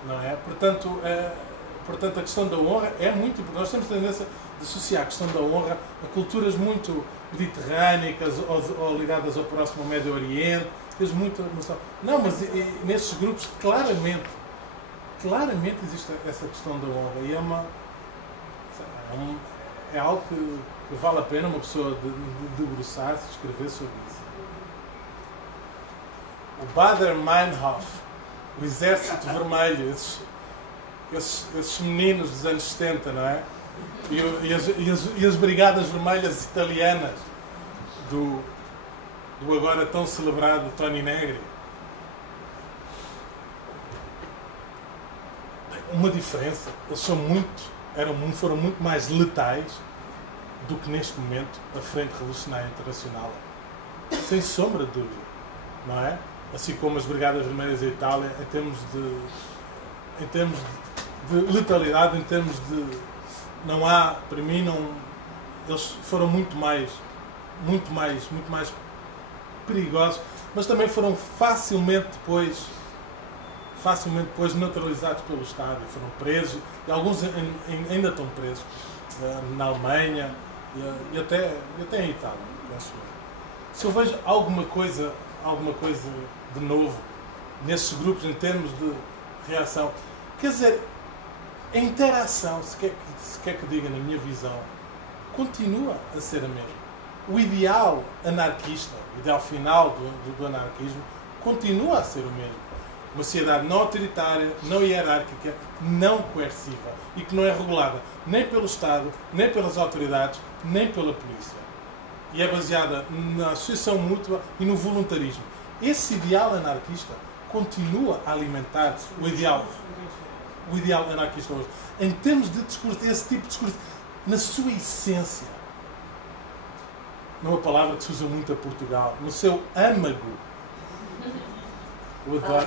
Não é? Portanto, a questão da honra é muito importante. Nós temos tendência de associar a questão da honra a culturas muito mediterrânicas ou ligadas ao próximo Médio Oriente. Temos muita noção. Não, mas nesses grupos claramente existe essa questão da honra. E é algo que vale a pena uma pessoa debruçar-se e escrever sobre isso. O Baader-Meinhof, o Exército Vermelho, esses meninos dos anos 70, não é? E as Brigadas Vermelhas italianas do agora tão celebrado Tony Negri. Uma diferença, eles foram muito mais letais do que neste momento a Frente Revolucionária Internacional. Sem sombra de dúvida, não é? Assim como as Brigadas Vermelhas da Itália, em termos de letalidade, em termos de... Não há, para mim, eles foram muito mais perigosos, mas também foram facilmente depois neutralizados pelo Estado, foram presos, e alguns ainda estão presos na Alemanha e até em Itália. Se eu vejo alguma coisa de novo nesses grupos em termos de reação, quer dizer, a interação, se quer que diga na minha visão, continua a ser a mesma. O ideal anarquista, o ideal final do anarquismo, continua a ser o mesmo. Uma sociedade não autoritária, não hierárquica, não coerciva e que não é regulada nem pelo Estado, nem pelas autoridades, nem pela polícia. E é baseada na associação mútua e no voluntarismo. Esse ideal anarquista continua a alimentar o ideal anarquista hoje. Em termos de discurso, esse tipo de discurso, na sua essência, numa palavra que se usa muito a Portugal, no seu âmago.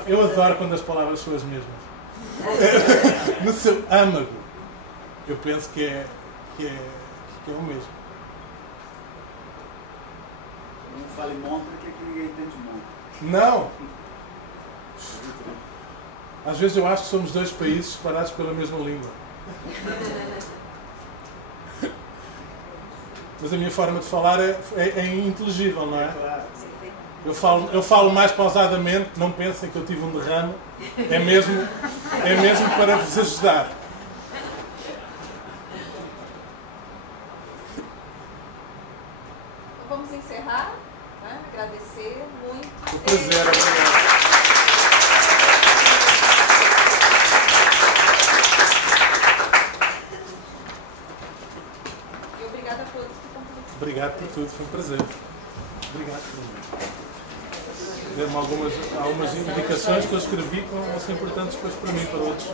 Eu adoro quando as palavras são as mesmas. No seu âmago, eu penso que é o mesmo. Não fale monta, que aqui ninguém entende monta. Não! Às vezes eu acho que somos dois países separados pela mesma língua. Mas a minha forma de falar é inteligível, não é? Eu falo mais pausadamente, não pensem que eu tive um derrame. É mesmo para vos ajudar. Então vamos encerrar, né? Agradecer muito. O prazer, obrigado. E obrigada a todos que contribuíram. Obrigado por tudo, foi um prazer. Obrigado por mim. Deu-me algumas indicações que eu escrevi que vão ser importantes depois para mim e para outros.